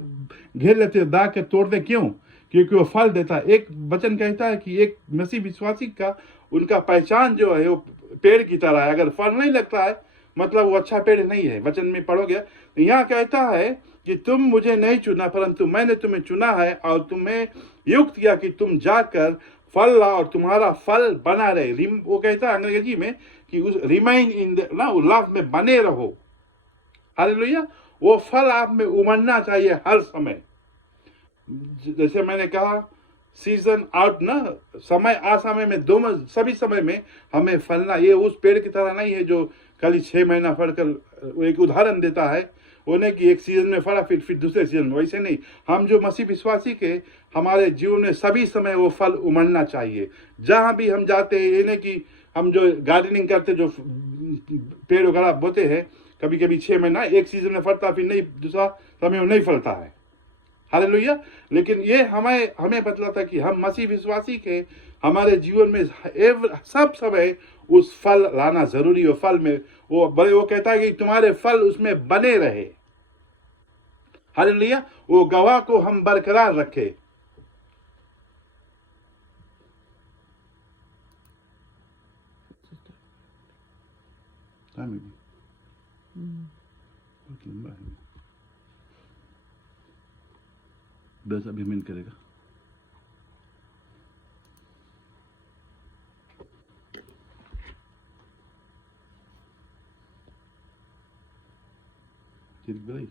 घेर लेते, दाग के तोड़ते, क्यों? क्योंकि वो फल देता है। एक वचन कहता है कि एक मसीह विश्वासी का उनका पहचान जो है वो पेड़ की तरह है। अगर फल नहीं लगता है मतलब वो अच्छा पेड़ नहीं है। वचन में पढ़ोगे तो यहाँ कहता है कि तुम मुझे नहीं चुना परंतु मैंने तुम्हें चुना है और तुम्हें युक्त किया कि तुम जाकर फल लाओ और तुम्हारा फल बना रहे। वो कहता है अंग्रेजी में कि उस रिमाइन इन ना लव में बने रहो। हालेलुया। वो फल आप में उमड़ना चाहिए हर समय। जैसे मैंने कहा सीजन आउट ना, समय असमय में, दोनों सभी समय में हमें फलना। ये उस पेड़ की तरह नहीं है जो खाली 6 महीना फलकर, एक उदाहरण देता है वो नहीं कि एक सीजन में फला फिर दूसरे सीजन में, वैसे नहीं। हम जो मसीह विश्वासी के हमारे जीवन में सभी समय वो फल उमड़ना चाहिए। जहाँ भी हम जाते हैं, ये नहीं कि हम जो गार्डनिंग करते, जो पेड़ वगैरह बोते हैं, कभी कभी 6 महीना एक सीजन में फलता फिर नहीं, दूसरा समय में नहीं फलता है। हालेलुया। लेकिन ये हमें बतलाता कि हम मसीह विश्वासी के हमारे जीवन में सब समय उस फल लाना जरूरी हो। फल में वो कहता है कि तुम्हारे फल उसमें बने रहे। हालेलुया। वो गवाह को हम बरकरार रखे। लंबा है, 10 अभी मिनट करेगा। ठीक भाई।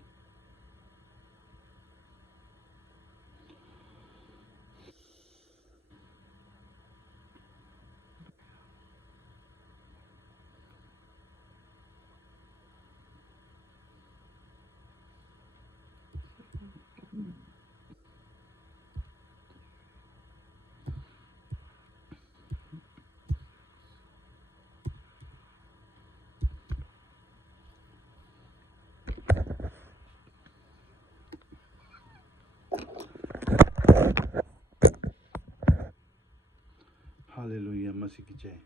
हालेलुया। मसीह की जय।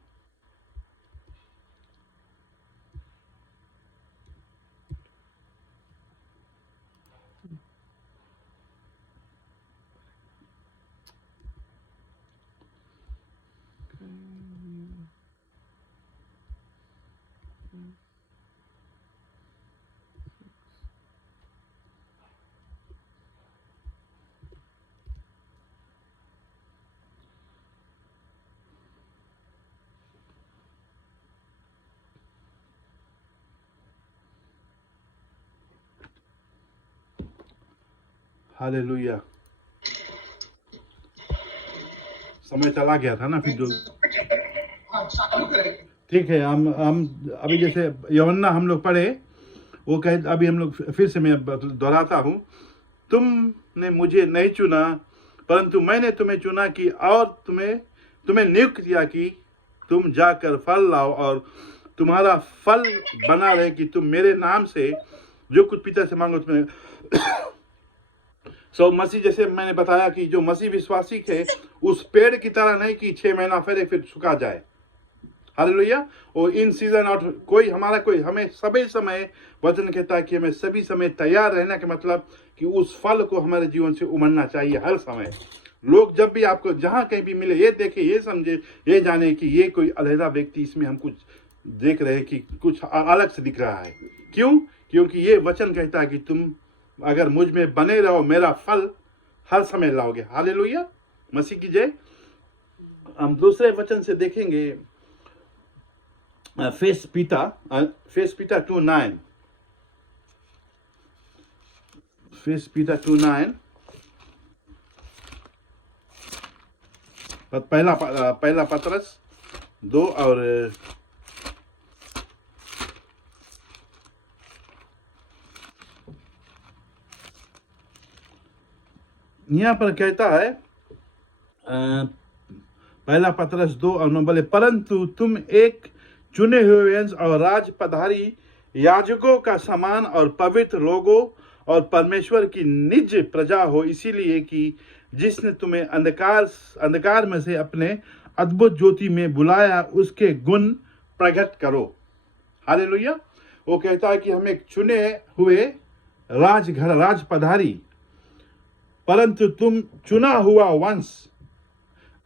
हालेलुया। समय चला गया था ना, फिर जो चालू करेंगे। ठीक है। हम अभी जैसे यूहन्ना हम लोग पढ़े, वो कहे, अभी हम लोग फिर से मैं दोहराता हूँ, तुमने मुझे नहीं चुना परंतु मैंने तुम्हें चुना कि और तुम्हें नियुक्त किया कि तुम जाकर फल लाओ और तुम्हारा फल बना रहे, कि तुम मेरे नाम से जो कुछ पिता से मांगो तुम्हें। मसीह, जैसे मैंने बताया कि जो मसीह विश्वासी है उस पेड़ की तरह नहीं कि 6 महीना फिर सुखा जाए। हालेलुया। और इन सीजन आउट कोई हमें सभी समय वचन कहता है कि हमें सभी समय तैयार रहना का मतलब कि उस फल को हमारे जीवन से उमड़ना चाहिए हर समय। लोग जब भी आपको जहां कहीं भी मिले, ये देखे, ये समझे, ये जाने कि ये कोई अलहदा व्यक्ति, इसमें हम कुछ देख रहे हैं कि कुछ अलग से दिख रहा है। क्यों? क्योंकि ये वचन कहता है कि तुम अगर मुझ में बने रहो मेरा फल हर समय लाओगे। हालेलुया। मसीह की जय। हम दूसरे वचन से देखेंगे, फेस पीटा 2:9। 1 Peter 2:9 पहला पतरस 2 और यहाँ पर कहता है पहला पतरस 2 और 9 बोले, परंतु तुम एक चुने हुए वंश और राज पधारी याजकों का समान और पवित्र लोगों और परमेश्वर की निज प्रजा हो, इसीलिए कि जिसने तुम्हें अंधकार में से अपने अद्भुत ज्योति में बुलाया उसके गुण प्रकट करो। हालेलुया। वो कहता है कि हम एक चुने हुए राज पधारी, परंतु तुम चुना हुआ वंश,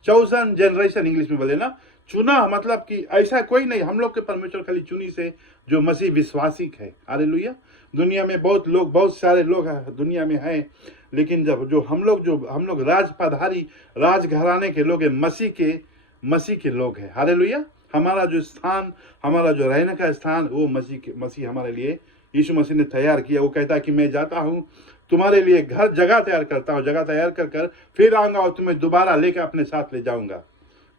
चौसन जनरेशन इंग्लिश में बोले ना। चुना मतलब कि ऐसा कोई नहीं, हम लोग के परमेश्वर खाली चुनी से जो मसीह विश्वासी है। हालेलुया। दुनिया में बहुत सारे लोग दुनिया में हैं, लेकिन जब हम लोग राज पधारी राज घराने के लोग हैं, मसीह के लोग हैं। हालेलुया। हमारा जो स्थान, हमारा जो रहने का स्थान, वो मसीह हमारे लिए यीशु मसीह ने तैयार किया। वो कहता है कि मैं जाता हूँ तुम्हारे लिए जगह तैयार करता हूँ, जगह तैयार कर फिर आऊंगा और तुम्हें दोबारा लेकर अपने साथ ले जाऊंगा,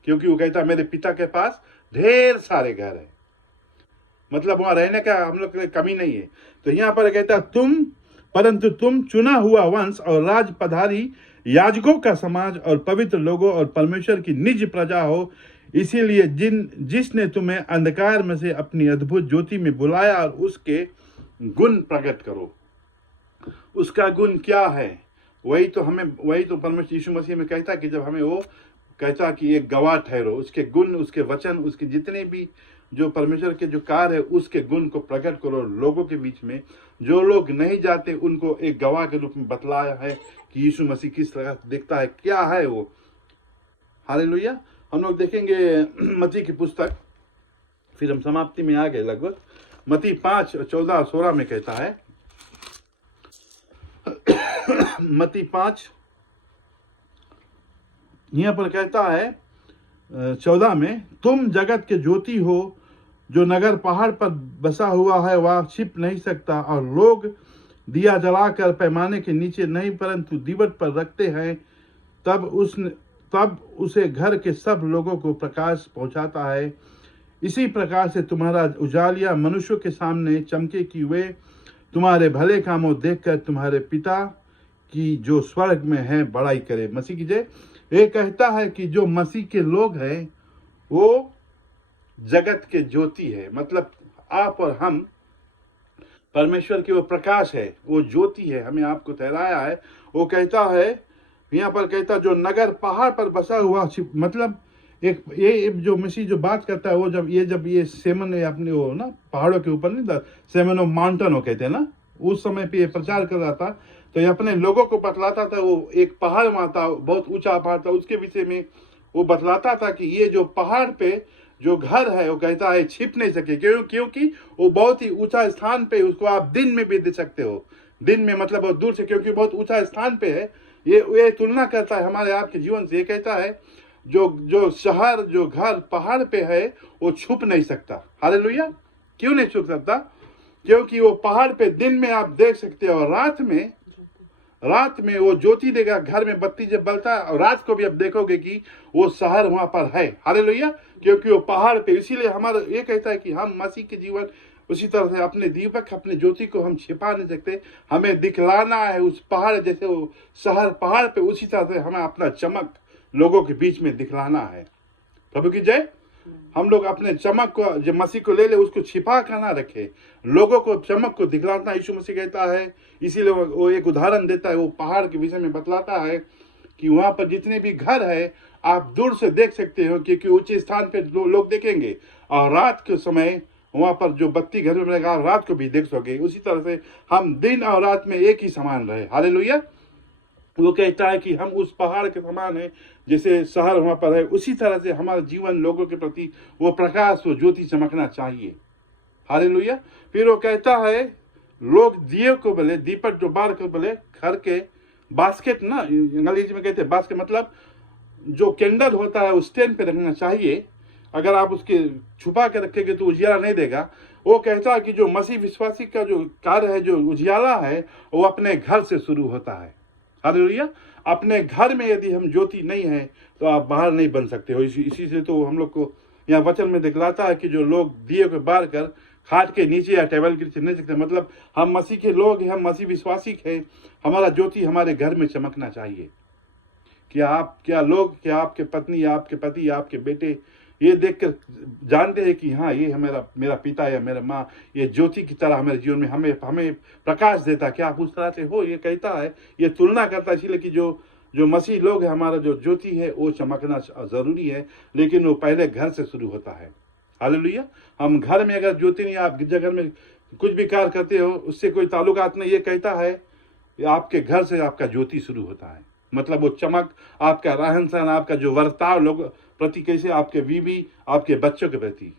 क्योंकि वो कहता है मेरे पिता के पास ढेर सारे घर है। मतलब वहां रहने का हम लोग के कमी नहीं है। तो यहाँ पर कहता है परंतु तुम चुना हुआ वंश और राज पधारी याजकों का समाज और पवित्र लोगों और परमेश्वर की निज प्रजा हो, इसीलिए जिसने तुम्हें अंधकार में से अपनी अद्भुत ज्योति में बुलाया और उसके गुण प्रकट करो। उसका गुण क्या है? वही तो परमेश्वर यीशु मसीह में कहता कि जब हमें वो कहता कि एक गवाह ठहरो, उसके गुण, उसके वचन, उसके जितने भी जो परमेश्वर के जो कार्य है उसके गुण को प्रकट करो लोगों के बीच में। जो लोग नहीं जाते उनको एक गवाह के रूप में बतलाया है कि यीशु मसीह किस तरह दिखता है, क्या है वो। हालेलुया। हम लोग देखेंगे मत्ती की पुस्तक, फिर हम समाप्ति में आ गए लगभग। मत्ती 5:14-16 में कहता है, मत्ती 5 यहाँ पर कहता है 14 में, तुम जगत के ज्योति हो, जो नगर पहाड़ पर बसा हुआ है वह छिप नहीं सकता, और लोग दिया जलाकर पैमाने के नीचे नहीं परंतु दीवट पर रखते हैं, तब उसे घर के सब लोगों को प्रकाश पहुंचाता है। इसी प्रकार से तुम्हारा उजालिया मनुष्यों के सामने चमके कि वे तुम्हारे भले कामों देखकर तुम्हारे पिता की जो स्वर्ग में है बड़ाई करे। मसीह की जय। ये कहता है कि जो मसीह के लोग हैं वो जगत के ज्योति है, मतलब आप और हम परमेश्वर की वो प्रकाश है, वो ज्योति है, हमें आपको ठहराया है। वो कहता है यहाँ पर कहता जो नगर पहाड़ पर बसा हुआ, मतलब एक ये जो मसीह जो बात करता है वो जब ये सेमन अपने वो ना पहाड़ों के ऊपर नहीं था, सेमन ऑफ माउंटेन वो कहते हैं ना, उस समय पे ये प्रचार कर रहा था, तो ये अपने लोगों को बतलाता था। वो एक पहाड़ वहां था, बहुत ऊंचा पहाड़ था, उसके विषय में वो बतलाता था कि ये जो पहाड़ पे जो घर है वो कहता है छिप नहीं सके, क्योंकि वो बहुत ही ऊंचा स्थान पे, उसको आप दिन में भी देख सकते हो। दिन में मतलब बहुत दूर से, क्योंकि बहुत ऊंचा स्थान पे है। ये तुलना करता है हमारे आपके जीवन से। ये कहता है जो शहर, जो घर पहाड़ पे है वो छुप नहीं सकता। हालेलुया। क्यों नहीं छुप सकता? क्योंकि वो पहाड़ पे दिन में आप देख सकते हो, और रात में वो ज्योति देगा। घर में बत्ती जब बलता है और रात को भी आप देखोगे कि वो शहर वहां पर है। हालेलुया। क्योंकि वो पहाड़ पे, इसीलिए हमारा ये कहता है कि हम मसीह के जीवन उसी तरह से अपने दीपक, अपने ज्योति को हम छिपा नहीं सकते, हमें दिखलाना है उस पहाड़, जैसे वो शहर पहाड़ पे, उसी तरह से हमें अपना चमक लोगों के बीच में दिखलाना है। प्रभु की जय। हम लोग अपने चमक को, जो मसीह को ले उसको छिपा कर ना रखे, लोगों को चमक को दिखलाना यीशु मसीह कहता है। इसीलिए वो एक उदाहरण देता है, वो पहाड़ के विषय में बतलाता है कि वहां पर जितने भी घर है आप दूर से देख सकते हो, क्योंकि ऊंचे स्थान पे लोग देखेंगे, और रात के समय वहां पर जो बत्ती घर में रहेगा रात को भी देख सकोगे। उसी तरह से हम दिन और रात में एक ही समान रहे। हालेलुया। वो कहता है कि हम उस पहाड़ के समान है, जैसे शहर वहां पर है, उसी तरह से हमारा जीवन लोगों के प्रति वो प्रकाश, वो ज्योति चमकना चाहिए। हालेलुया। फिर वो कहता है लोग दिए को बोले, दीपक जो बार को बोले, घर के बास्केट ना, अंग्रेजी में कहते हैं बास्केट, मतलब जो कैंडल होता है उस स्टैंड पे रखना चाहिए। अगर आप उसके छुपा के रखेंगे तो उजियारा नहीं देगा। वो कहता है कि जो मसीह विश्वासी का जो कार्य है, जो उजियाला है, वो अपने घर से शुरू होता है। हालेलुया। अपने घर में यदि हम ज्योति नहीं है तो आप बाहर नहीं बन सकते हो। इसी से तो हम लोग को यहाँ वचन में दिखलाता है कि जो लोग दिए को बार कर खाट के नीचे या टेबल के नीचे नहीं सकते, मतलब हम मसीह के लोग हैं, हम मसीह विश्वासी हैं, हमारा ज्योति हमारे घर में चमकना चाहिए। क्या आपके पत्नी या आपके पति या आपके बेटे ये देखकर जानते हैं कि हाँ, ये मेरा पिता या मेरा माँ ये ज्योति की तरह हमारे जीवन में हमें प्रकाश देता। क्या आप उस तरह से हो? ये कहता है, ये तुलना करता है इसलिए कि जो मसीह लोग है, हमारा जो ज्योति है वो चमकना जरूरी है, लेकिन वो पहले घर से शुरू होता है। हालेलुया। हम घर में अगर ज्योति नहीं, आप गिरजाघर में कुछ भी कार्य करते हो, उससे कोई ताल्लुकात नहीं। ये कहता है आपके घर से आपका ज्योति शुरू होता है, मतलब वो चमक, आपका रहन सहन, आपका जो वर्ताव लोग प्रति कैसे, आपके बीवी, आपके बच्चों के प्रति।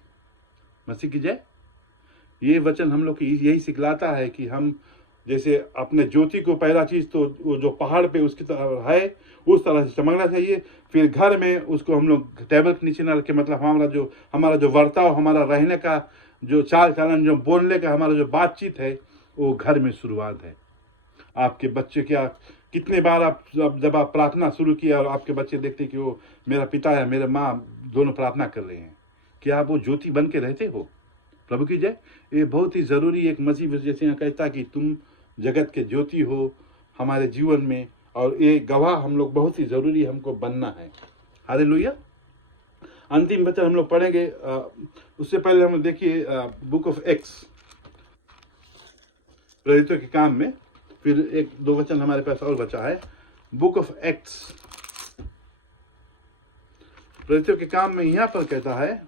मसीह की जय। ये वचन हम लोग को यही सिखलाता है कि हम जैसे अपने ज्योति को, पहला चीज तो वो जो पहाड़ पे उसकी तरह है उस तरह से चमकना चाहिए। फिर घर में उसको हम लोग टेबल के नीचे न रखें, मतलब हमारा जो वर्ताव, हमारा रहने का जो चाल चलन, जो बोलने का हमारा जो बातचीत है, वो घर में शुरुआत है। आपके बच्चे कितने बार जब आप प्रार्थना शुरू किया और आपके बच्चे देखते कि वो मेरा पिता या मेरे माँ दोनों प्रार्थना कर रहे हैं, क्या आप वो ज्योति बन के रहते हो? प्रभु की जय। ये बहुत ही जरूरी एक मसीह जैसे यहाँ कहता कि तुम जगत के ज्योति हो हमारे जीवन में, और ये गवाह हम लोग बहुत ही जरूरी हमको बनना है। हालेलुया। अंतिम वचन हम लोग पढ़ेंगे। उससे पहले हम देखिए बुक ऑफ एक्स, प्रेरितों के काम में, फिर एक दो वचन हमारे पास और बचा है। बुक ऑफ एक्ट्स, प्रेरितों के काम में यहां पर कहता है,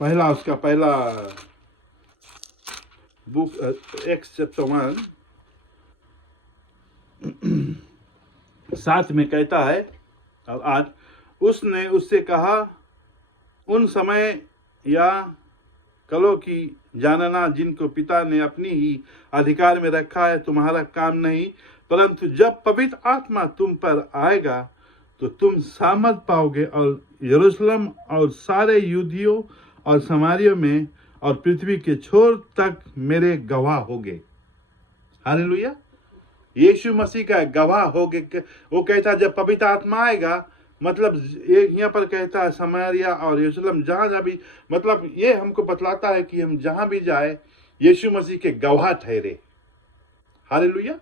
पहला बुक एक्स चैप्टर 1 7 में कहता है, और आज उसने उससे कहा, उन समय या कलों की जानना जिनको पिता ने अपनी ही अधिकार में रखा है तुम्हारा काम नहीं, परंतु जब पवित्र आत्मा तुम पर आएगा तो तुम सामर्थ पाओगे और यरूशलेम और सारे यहूदियों और समारियों में और पृथ्वी के छोर तक मेरे गवाह होगे। हालेलुया। यीशु मसीह का गवाह होगे। वो कहता जब पवित्र आत्मा आएगा, मतलब यहाँ पर कहता है समारिया और यरूशलेम, जहाँ भी, मतलब ये हमको बतलाता है कि हम जहाँ भी जाए यीशु मसीह के गवाह ठहरे। हालेलुया।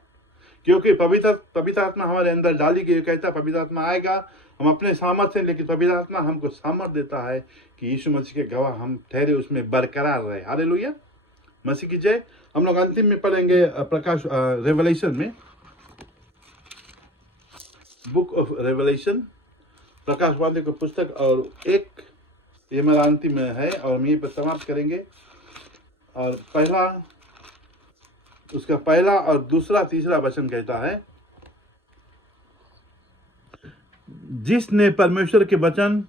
क्योंकि पवित्र आत्मा हमारे अंदर डाली गई। कहता पवित्र आत्मा आएगा, हम अपने सामर्थ्य, लेकिन पवित्र आत्मा हमको सामर्थ्य देता है कि यीशु मसीह के गवाह हम ठहरे, उसमें बरकरार रहे। हालेलुया। मसीह की जय। हम लोग अंतिम में पढ़ेंगे प्रकाश रेवलेशन में, बुक ऑफ रेवलेशन, प्रकाशवादी की पुस्तक, और ये मेरा अंतिम में है और हम यहीं पर समाप्त करेंगे। और उसका पहला और दूसरा तीसरा वचन कहता है, जिसने परमेश्वर के वचन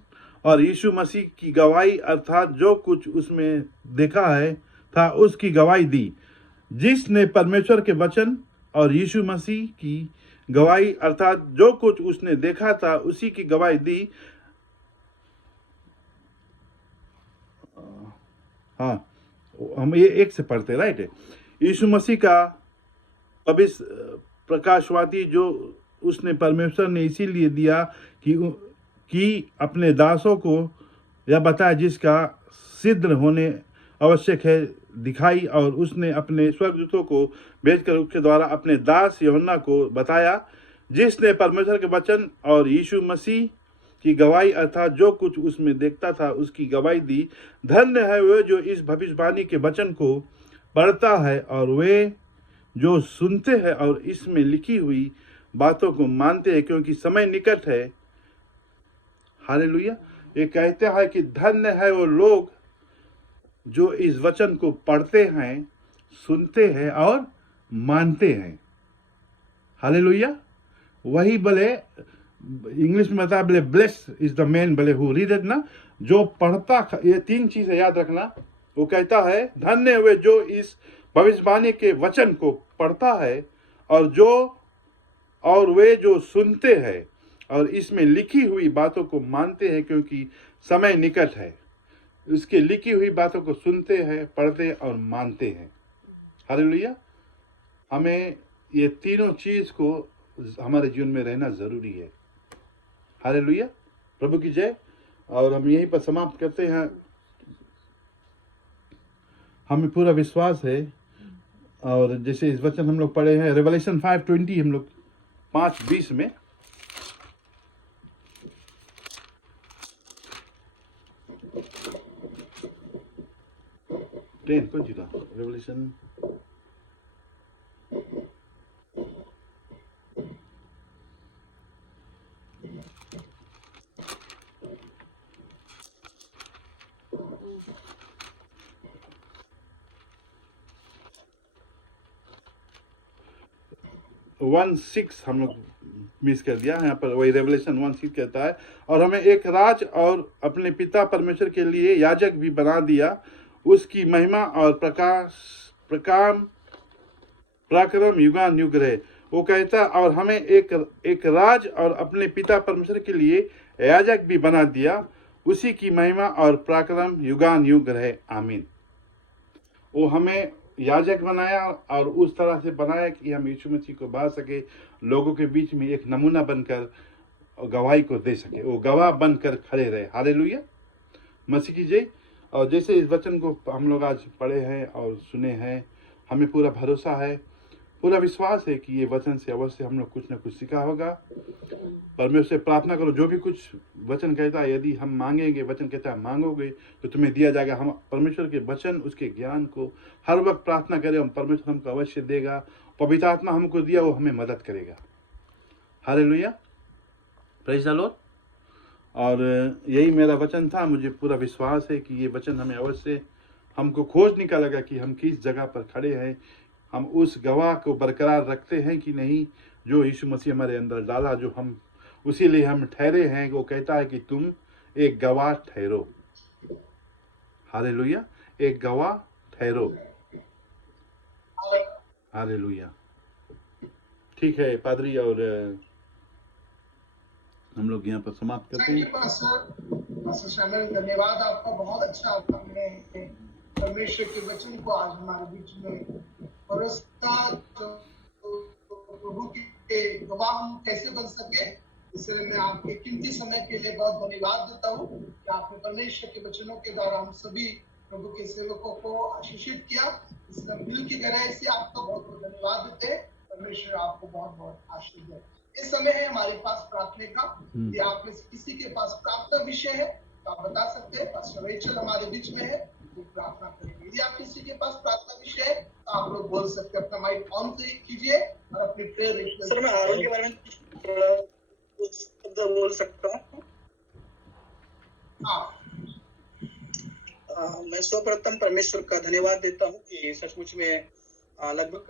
और यीशु मसीह की गवाही अर्थात जो कुछ उसमें देखा है था उसकी गवाही दी। जिसने परमेश्वर के वचन और यीशु मसीह की गवाही अर्थात जो कुछ उसने देखा था उसी की गवाही दी। हाँ, हम ये एक से पढ़ते, राइट है। यीशु मसीह का पवित्र प्रकाशवादी जो उसने परमेश्वर ने इसीलिए दिया कि अपने दासों को यह बताया जिसका सिद्ध होने आवश्यक है दिखाई, और उसने अपने स्वर्गदूतों को भेजकर उसके द्वारा अपने दास यूहन्ना को बताया, जिसने परमेश्वर के वचन और यीशु मसीह की गवाही अर्थात जो कुछ उसमें देखता था उसकी गवाही दी। धन्य है वे जो इस भविष्यवाणी के वचन को पढ़ता है और वे जो सुनते हैं और इसमें लिखी हुई बातों को मानते हैं, क्योंकि समय निकट है। हालेलुया। ये कहते हैं कि धन्य है वो लोग जो इस वचन को पढ़ते हैं, सुनते हैं और मानते हैं। हालेलुया। वही भले इंग्लिश में बताया, भले ब्लेस्ड इज द मैन भले हु रीड इट ना, जो पढ़ता। ये तीन चीजें याद रखना। वो कहता है धन्य हुए जो इस भविष्यवाणी के वचन को पढ़ता है और जो और वे जो सुनते हैं और इसमें लिखी हुई बातों को मानते हैं क्योंकि समय निकट है। इसके लिखी हुई बातों को सुनते हैं, पढ़ते हैं और मानते हैं। हालेलुया। हमें ये तीनों चीज को हमारे जीवन में रहना जरूरी है। हालेलुया, प्रभु की जय। और हम यहीं पर समाप्त करते हैं। हमें पूरा विश्वास है, और जैसे इस वचन हम लोग पढ़े हैं रेवलेशन 5:20, हम लोग 5:20 में, रेवलेशन वन 6 हम लोग मिस कर दिया। यहाँ पर वही रेवलेशन 1:6 कहता है, और हमें एक राज और अपने पिता परमेश्वर के लिए याजक भी बना दिया, उसकी महिमा और पराक्रम युगान युग रहे। वो कहता, और हमें एक राज और अपने पिता परमेश्वर के लिए याजक भी बना दिया, उसी की महिमा और पराक्रम युगान युग रहे। आमीन। वो हमें याजक बनाया और उस तरह से बनाया कि हम यीशु मसीह को बा सके, लोगों के बीच में एक नमूना बनकर गवाही को दे सके, वो गवाह बनकर खड़े रहे। हालेलुया, मसीह की जय। और जैसे इस वचन को हम लोग आज पढ़े हैं और सुने हैं, हमें पूरा भरोसा है, पूरा विश्वास है कि ये वचन से अवश्य हम लोग कुछ न कुछ सीखा होगा। परमेश्वर से प्रार्थना करो, जो भी कुछ वचन कहता है, यदि हम मांगेंगे, वचन कहता है मांगोगे तो तुम्हें दिया जाएगा। हम परमेश्वर के वचन, उसके ज्ञान को हर वक्त प्रार्थना करें, हम परमेश्वर हमको अवश्य देगा। पवित्र आत्मा हमको दिया, वो हमें मदद करेगा। Hallelujah, praise the Lord. और यही मेरा वचन था। मुझे पूरा विश्वास है कि ये वचन हमें अवश्य हमको खोज निकालेगा कि हम किस जगह पर खड़े हैं, हम उस गवाह को बरकरार रखते हैं कि नहीं, जो यीशु मसीह हमारे अंदर डाला, जो हम उसी लिए हम ठहरे हैं। वो कहता है कि तुम एक गवाह ठहरो। हालेलुया, एक गवाह ठहरो। हालेलुया। ठीक है पादरी, और हम लोग यहाँ पर समाप्त करते हैं। धन्यवाद आपका, बहुत अच्छा आपने परमेश्वर के वचन को आज हमारे बीच में परोसा। प्रभु के गवाह हम कैसे बन सके, इसलिए मैं आपके कीमती समय के लिए बहुत धन्यवाद देता हूँ कि आपने परमेश्वर के वचनों के द्वारा हम सभी प्रभु के सेवकों को आशीषित किया। इसलिए दिल की गहराई से आपका बहुत बहुत धन्यवाद देते हैं। परमेश्वर आपको बहुत बहुत आशीष दे। इस समय है हमारे पास प्रार्थना का, यदि आप में से किसी के पास प्रार्थना विषय है तो आप बता सकते हैं। पास्टर रेचल हमारे बीच में है, वो प्रार्थना करेंगे। यदि आप किसी के पास प्रार्थना विषय है तो आप लोग बोल सकते हैं। अपना माइक ऑन कीजिए और अपनी प्रेयर। सर, मैं हारून के बारे में थोड़ा कुछ शब्द बोल सकता हूँ। मैं सर्वप्रथम परमेश्वर का धन्यवाद देता हूँ कि सचमुच में लगभग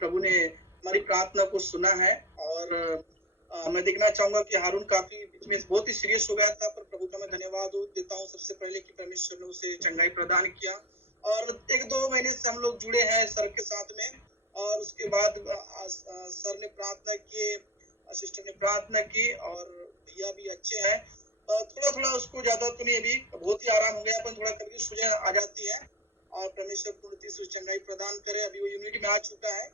प्रभु ने हमारी प्रार्थना को सुना है। और मैं देखना चाहूंगा कि हारून काफी बीच में बहुत ही सीरियस हो गया था, पर प्रभु का मैं धन्यवाद देता हूँ सबसे पहले कि परमेश्वर ने उसे चंगाई प्रदान किया। और 1-2 महीने से हम लोग जुड़े हैं सर के साथ में, और उसके बाद सर ने प्रार्थना की, सिस्टर ने प्रार्थना की, और भैया भी अच्छे हैं। थोड़ा थोड़ा उसको ज्यादा तो नहीं, अभी बहुत ही आराम हो गया, पर थोड़ा कभी सूजन आ जाती है। और परमेश्वर पूर्णतः से चंगाई प्रदान करे। अभी वो यूनिट में आ चुका है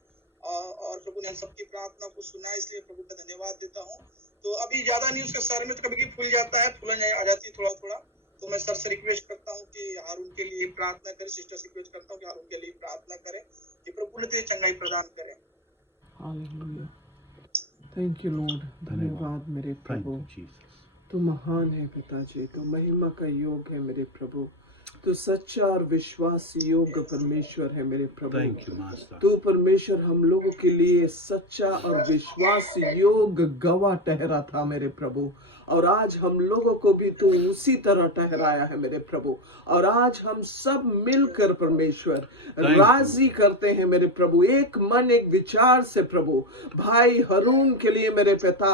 और प्रभु ने सबकी प्रार्थना को सुना, इसलिए प्रभु का धन्यवाद देता हूँ। तो अभी ज्यादा नहीं, उसका सर में तो कभी फूल जाता है, फूलन आ जाती है थोड़ा थोड़ा। तो मैं सर से रिक्वेस्ट करता हूँ कि हारून के लिए प्रार्थना करें, सिस्टर से रिक्वेस्ट करता हूँ कि हारून के लिए प्रार्थना करें कि प्रभु पूर्णतः चंगाई प्रदान करें। Hallelujah, thank you Lord. धन्यवाद मेरे प्रभु, तू महान है पिताजी, तू महिमा का योग है मेरे प्रभु, तू सच्चा और विश्वास योग्य परमेश्वर है मेरे प्रभु। तू परमेश्वर हम लोगों के लिए सच्चा और विश्वास योग्य गवाह ठहरा था मेरे प्रभु, और आज हम लोगों को भी तू उसी तरह ठहराया है मेरे प्रभु। और आज हम सब मिलकर परमेश्वर राजी करते हैं मेरे प्रभु, एक मन एक विचार से प्रभु, भाई हारून के लिए मेरे पिता,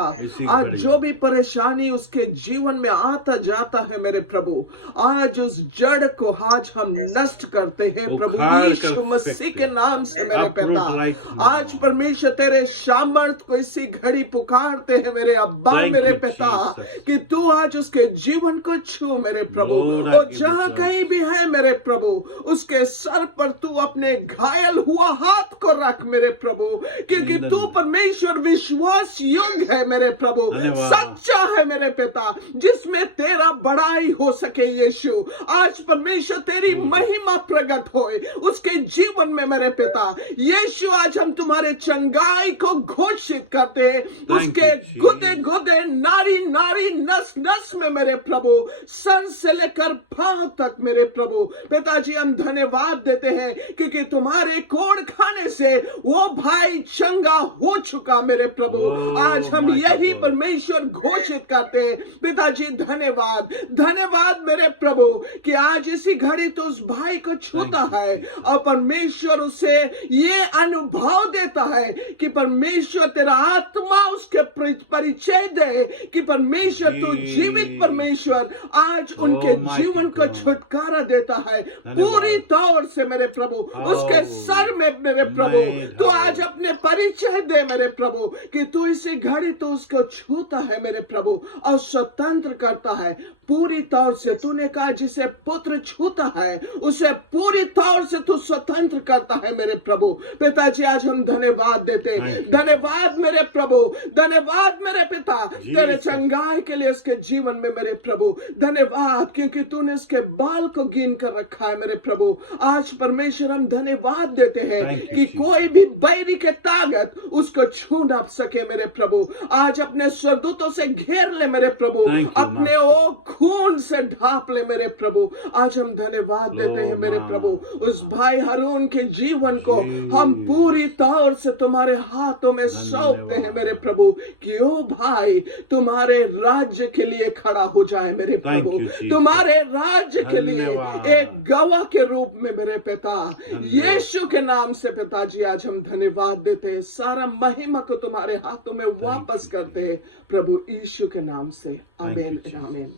आज जो भी परेशानी उसके जीवन में आता जाता है मेरे प्रभु, आज उस जड़ को आज हम नष्ट करते हैं प्रभु उखाड़ कर यीशु मसीह फेंकते के नाम से मेरे Uproot पिता। right now. आज परमेश्वर तेरे सामर्थ को इसी घड़ी पुकारते हैं मेरे अब्बा Thank मेरे you, पिता, Jesus. कि तू आज उसके जीवन को छू मेरे प्रभु। Lord, I और give you जहाँ praise. कहीं भी है मेरे प्रभु, उसके सर पर तू अपने घायल हुआ हाथ को रख मेरे प्रभु, क्योंकि In the तू name. परमेश्वर विश्वास योग्य है मेरे प्रभु, धन्यवाद। सच्चा है मेरे पिता, जिसमें तेरा बड़ाई हो सके यीशु। आज परमेश्वर तेरी महिमा प्रकट होए उसके जीवन में मेरे पिता यीशु। आज हम तुम्हारे चंगाई को घोषित करते हैं, उसके you, गुदे गुदे नारी नारी नस नस में मेरे प्रभु, सर से लेकर पांव तक मेरे प्रभु। पिताजी हम धन्यवाद देते हैं क्योंकि तुम्हारे कोड़ खाने से वो भाई चंगा हो चुका मेरे प्रभु। Oh, आज हम my यही God. परमेश्वर घोषित करते हैं पिताजी। धन्यवाद धन्यवाद मेरे प्रभु कि आज इसी घड़ी तो उस भाई को छूता Thank you, है और परमेश्वर उसे ये अनुभव देता है कि परमेश्वर तेरा आत्मा उसके परिचय दे कि परमेश्वर तू जीवित परमेश्वर आज उनके Almighty जीवन को God. छुटकारा देता है धन्यवाद। पूरी तौर से मेरे प्रभु। उसके सर में मेरे प्रभु तू आज अपने परिचय दे मेरे प्रभु कि तू इसी घड़ी तो उसको छूता है मेरे प्रभु और स्वतंत्र करता है पूरी तौर से। तूने कहा जिसे पुत्र छूता है उसे पूरी तौर से तू स्वतंत्र करता है मेरे प्रभु। पिताजी आज हम धन्यवाद देते हैं, Thank you. धन्यवाद मेरे प्रभु, धन्यवाद मेरे पिता तेरे Jesus. चंगाई के लिए इसके जीवन में मेरे प्रभु। धन्यवाद क्योंकि तूने इसके बाल को गिन कर रखा है मेरे प्रभु। आज परमेश्वर हम धन्यवाद देते हैं Thank you, कि Jesus. कोई भी बैरी के ताकत उसको छू ना सके मेरे प्रभु। आज अपने स्वर्गदूतों से घेर ले मेरे प्रभु, Thank you, अपने ओ खून से ढांप ले मेरे प्रभु। आज हम धन्यवाद देते हैं मेरे प्रभु। उस भाई हारून के जीवन को हम पूरी तौर से तुम्हारे हाथों में सौंपते हैं मेरे प्रभु कि ओ भाई तुम्हारे राज्य के लिए खड़ा हो जाए मेरे Thank प्रभु, you, Jesus. तुम्हारे राज्य के लिए धन्यवाद। एक गवाह के रूप में मेरे पिता धन्यवाद। यीशु के नाम से पिताजी आज हम धन्यवाद देते हैं। सारा महिमा को तुम्हारे हाथों में वापस करते हैं प्रभु यीशु के नाम से। आमीन Jesus. आमीन।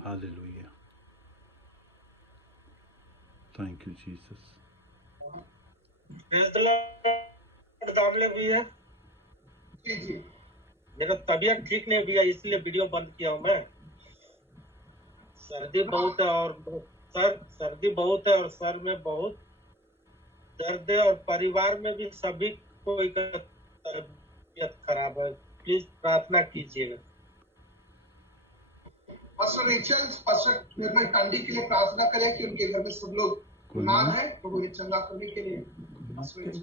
Hallelujah. Thank you, Jesus. Praise the Lord. Damle भी है। जी जी मेरा तबीयत ठीक नहीं भैया, इसलिए वीडियो बंद किया हूँ मैं। सर्दी बहुत है और सर्दी बहुत है और सर में बहुत दर्द है और परिवार में भी सभी कोई का तबीयत खराब है। प्लीज प्रार्थना कीजिएगा। पास्टर रिचल पास्टर निर्मल टांडी के लिए प्रार्थना करें कि उनके घर में सब लोग बीमार हैं तो वो चंगा करने के लिए pastor Rachel.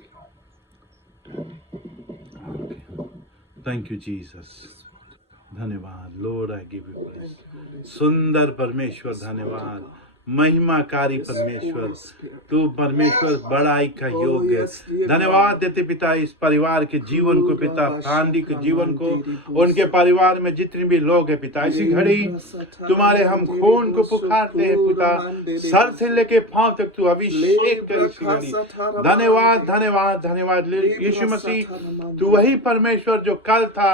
Thank you, Jesus. धन्यवाद Lord, I give you praise. सुंदर परमेश्वर धन्यवाद, महिमाकारी परमेश्वर, तू परमेश्वर बड़ाई का योग्य है। धन्यवाद देते पिता इस परिवार के जीवन को, पिता फ्रांडी के जीवन को, उनके परिवार में जितने भी लोग हैं पिता, इसी घड़ी तुम्हारे हम खून को पुकारते हैं पिता, सर से लेके पांव तक तू अभिषेक कर इसी घड़ी। धन्यवाद धन्यवाद धन्यवाद यीशु मसीह, तू वही परमेश्वर जो कल था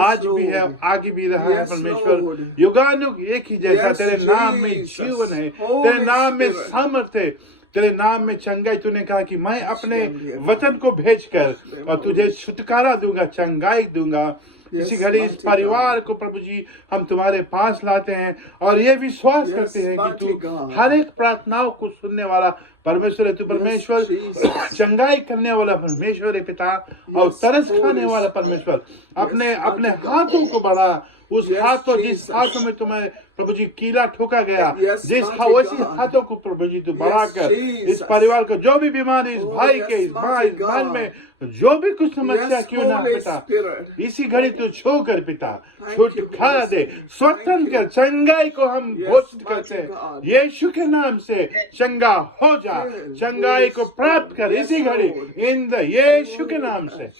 आज भी है आगे भी रहा है परमेश्वर, युगानुग एक ही जैसा। तेरे नाम में जीवन है, तेरे नाम में सामर्थ है, तेरे नाम में चंगाई। तूने कहा कि मैं अपने वचन को भेजकर और तुझे छुटकारा दूंगा, चंगाई दूंगा। इसी घड़ी इस परिवार को प्रभु जी हम तुम्हारे पास लाते हैं और ये विश्वास करते हैं कि तू हर एक प्रार्थनाओं को सुनने वाला परमेश्वर है। तू परमेश्वर चंगाई करने वाला परमेश्वर है पिता, और तरस खाने वाला परमेश्वर। अपने अपने हाथों को बढ़ा, उस हाथों जिस हाथों में तुम्हें प्रभु जी कीला ठोका गया, वैसी हाथों को प्रभु जी तू बढ़ाकर इस परिवार को, जो भी बीमारी इस भाई के, इस माँ, इस बहन में जो भी कुछ समस्या क्यों ना पिता, इसी घड़ी तू छू कर पिता छुटकारा दे, स्वतंत्र कर। चंगाई को हम घोषित करते हैं यीशु के नाम से, चंगा हो जा, चंगाई को प्राप्त कर इसी घड़ी इन द यीशु के नाम से।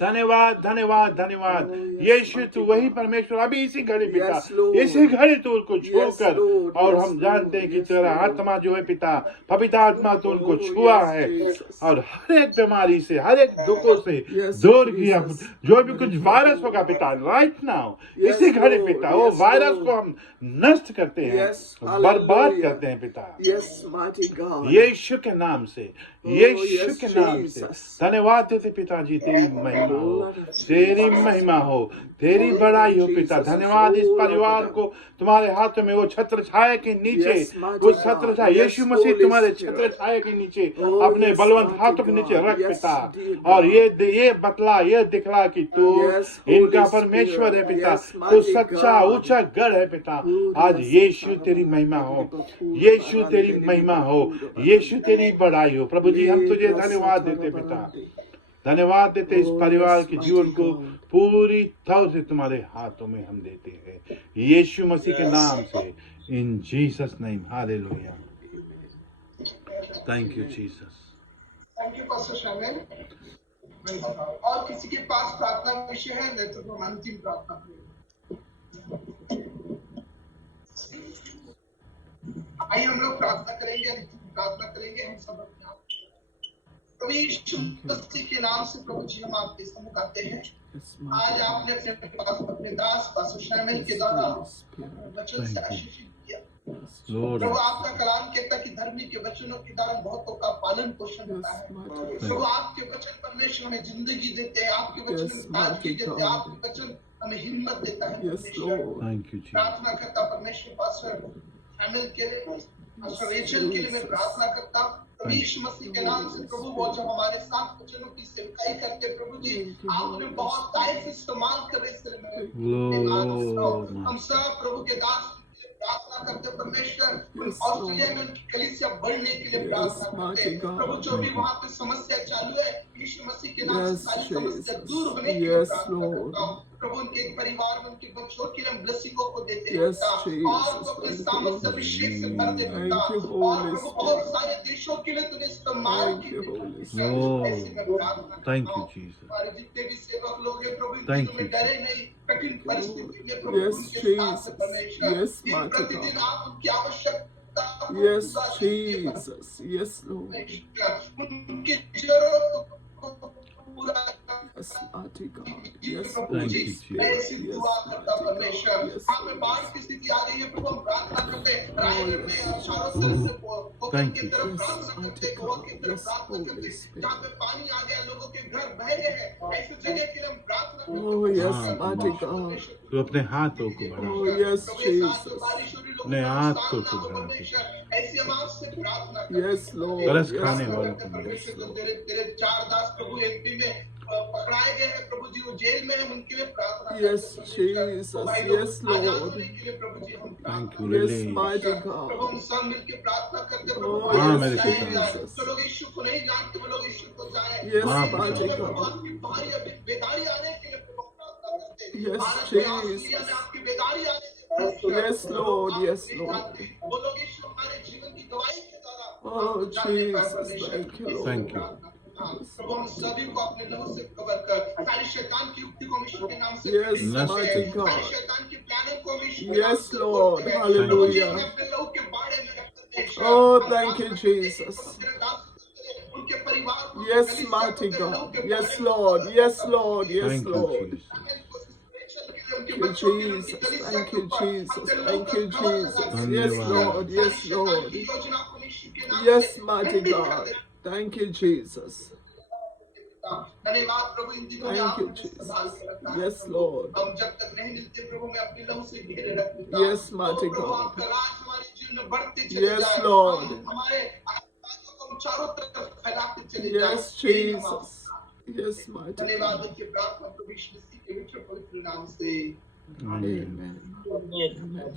धन्यवाद धन्यवाद धन्यवाद। यीशु तू वही परमेश्वर अभी इसी घड़ी पिता, Yes, Lord. इसी घड़ी तू उनको छू Yes, कर, Lord. और Yes, हम जानते हैं कि Lord. तेरा Yes, Lord. आत्मा जो है पिता, पवित्र आत्मा तो उनको Oh, छुआ yes, है, Jesus. और हर एक बीमारी से, हर एक दुखों से Yes, दूर किया। Jesus. जो भी कुछ वायरस होगा पिता, राइट नाउ Yes, इसी घड़ी Lord. पिता, वो Yes, वायरस Lord. को हम नष्ट करते हैं, Yes, बर्बाद hallelujah. करते हैं पिता, Yes, mighty God. यीशु के नाम से, यीशु yes, के नाम से। Jesus. धन्यवाद देते पिताजी, तेरी महिमा हो, Lord of तेरी Jesus. महिमा हो, तेरी Lord बड़ाई हो of पिता। Jesus, धन्यवाद इस all परिवार over को तुम्हारे हाथों में, वो छत्र छाया के नीचे, Yes, mighty वो God. छत्र छाया, Yes, यीशु मसीह Holy तुम्हारे Spirit. छत्र छाया के नीचे Oh, अपने yes, बलवंत mighty हाथों के नीचे God. रख Yes, पिता, dear और God. ये बतला, ये दिखला कि तू Yes, Holy इनका Spirit. परमेश्वर है पिता, Yes, तू mighty सच्चा God. ऊंचा गढ़ है पिता। Good, आज yes, यीशु Father, तेरी महिमा हो, Father, यीशु Father, तेरी Father, महिमा हो, Father, यीशु तेरी बड़ाई हो। प्रभु जी हम तुझे Libra धन्यवाद Satara देते पिता, Barandi. धन्यवाद देते इस Oh, परिवार yes, के mighty जीवन को God. पूरी तरह से तुम्हारे हाथों में हम देते हैं, यीशु मसीह के नाम से, इन Jesus name, hallelujah. Thank you Jesus. Thank you pastor शामिल। और किसी के पास प्रार्थना विषय है, नहीं तो हम अंतिम प्रार्थना करेंगे। आइए हम लोग प्रार्थना करेंगे, अंतिम प्रार्थना करेंगे हम सब अपने आप। प्रभु यीशु मसीह के नाम से प्रभु जी हम आपके सम्मुख आते हैं। Yes, आज mighty आपने अपने पास अपने दास पास्टर शामिल के द्वारा Holy Spirit. वचन से आशीषित किया। लॉर्ड प्रभु आपका कलाम कहता कि धर्मी के वचनों के द्वारा बहुतों का पालन पोषण होता Yes, है। mighty प्रभु God. आपके वचन परमेश्वर हमें जिंदगी देते हैं, आपके वचन Yes, हमें ताजगी mighty देते हैं, God. आपके वचन हमें हिम्मत देता है। Yes, परमेश्वर Lord. Thank you Jesus. प्रार्थना करता परमेश्वर पास्टर शामिल के लिए, पास्टर रेचल के लिए मैं प्रार्थना करता प्रभु यीशु मसीह के नाम से। प्रभु वो जब हमारे साथ वचनों की सेवकाई करते प्रभु जी, आपने बहुत तारीफ इस्तेमाल करे इस Lord. हम सब प्रभु के दास प्रार्थना करते परमेश्वर, Yes, ऑस्ट्रेलिया में उनकी कलीसिया बढ़ने के लिए Yes, प्रार्थना करते mighty God. प्रभु। जो भी वहाँ पे समस्या चालू है, यीशु मसीह के नाम से Yes, सारी समस्या Jesus. दूर होने के लिए Yes, प्रार्थना Lord. करता हूँ। प्रभु उनके परिवार में उनके बच्चों के लिए हम ब्लेसिंगों को देते हैं Yes, पिता, और Jesus. तो अपने Thank सामर्थ्य you. अभिषेक से भर दे पिता। Thank you, और Holy प्रभु बहुत Spirit. सारे देशों के लिए तूने इस्तेमाल Thank की you, पिता। Holy Lord. ऐसे मैं प्रार्थना Thank करता you, हूँ। Jesus. हमारे जितने भी सेवक लोग हैं प्रभु, इन Thank चीजों में you, डरे नहीं, कठिन परिस्थिति में प्रभु Yes, उनके साथ Jesus. से परमेश्वर Yes, दिन mighty प्रतिदिन God. आप उनकी आवश्यकता को Yes, पूरा कीजिए Jesus. Yes, Lord. परमेश्वर। उनकी जरूरतों को पूरा Yes, mighty God. Yes, Prabhu Thank ji, you, Jesus. मैं ऐसी Yes, दुआ करता mighty परमेश्वर। God. Yes, हाँ में बाढ़ की स्थिति आ रही है प्रभु, हम प्रार्थना करते हैं रायगढ़ में yes, और चारों तरफ से होकर Thank की you, तरफ Jesus. प्रार्थना Yes, करते हैं, mighty गोवा की God. तरफ Yes, प्रार्थना Holy करते हैं, Spirit. जहाँ पे पानी आ गया, लोगों के घर बह गए हैं, ऐसे जगह के लिए हम प्रार्थना करते हैं Oh, yes, परमेश्वर। mighty और God. परमेश्वर तू अपने हाथों को बढ़ा, Oh, yes, प्रभु इस साल में Jesus. बारिश हो रही, लोगों अपने का हाथों नुकसान को ना हो बढ़ा परमेश्वर। ऐसी हम आपसे प्रार्थना करते हैं। Yes, Lord. तरस Yes, खाने Lord. वालों को मिले। परमेश्वर जो तेरे चार दास प्रभु एमपी में पकड़ाए गए हैं प्रभु जी, वो जेल में है, उनके लिए प्रार्थना Yes, करते हैं परमेश्वर। Jesus. वो भाई लोग Yes, आजाद Lord. होने के लिए प्रभु जी हम Thank प्रार्थना you, करते हैं Yes, release. mighty प्रभु। God. हम सब मिलकर प्रार्थना करते हैं प्रभु। Oh, कोई हाँ, ऐसा मेरे जाएगा, पिता। Jesus. जो लोग यीशु को नहीं जानते वो लोग यीशु को जाए। Yes, और इन mighty दिनों में प्रभु God. आपकी भारी अभी बेदारी आने के लिए प्रभु प्रार्थना करते हैं। Yes, भारत में, Jesus. ऑस्ट्रेलिया में आपकी बेदारी आने के लिए परमेश्वर। Yes, Lord. आप Yes, नहीं Lord. जानते, वो लोग यीशु हमारे जीवन की गवाही के द्वारा Oh, आपको जानने पाए Jesus. परमेश्वर। Thank you, इस Lord. Thank you. प्रार्थना करता हूं। प्रभु हम सभी को अपने लहू से कवर कर, सारी शैतान की युक्ति को यीशु के नाम से Yes, खंडित करते mighty हैं। God. सारी शैतान की प्लानों को यीशु के नाम Yes, से Lord. तोड़ते हैं। Hallelujah. प्रभु जी, हमें अपने लहू के बाड़े में रखते हैं। Oh, हम thank you, प्रार्थना करते हैं, Jesus. प्रभु तेरे दास उनके परिवार को, Yes, कलीसिया को mighty तेरे लहू God. के Yes, बाड़े में Lord. रखते हैं। Yes, Lord. Yes, Thank you, Lord. Jesus. Thank you, Jesus. Thank you, Jesus. Thank you, Jesus. Yes, Lord. Yes, Lord. Yes, mighty God. Thank you, Jesus. धन्यवाद प्रभु, इन दिनों में Thank you, आपने Jesus. संभाल के रखा है। Yes, Lord. हम जब तक नहीं मिलते प्रभु, मैं अपने लहू से घेरे रखूंगा। Yes, mighty प्रभु God. आपका राज हमारे जीवन में बढ़ते चले Yes, जाए। Lord. हम हमारे आत्माओं को हम चारों तरफ फैलाते चले Yes, जाए। यही हम Jesus. आपसे Yes, mighty धन्यवाद God. की प्रार्थना प्रभु यीशु मसीह के पवित्र नाम से Amen. Amen. Amen.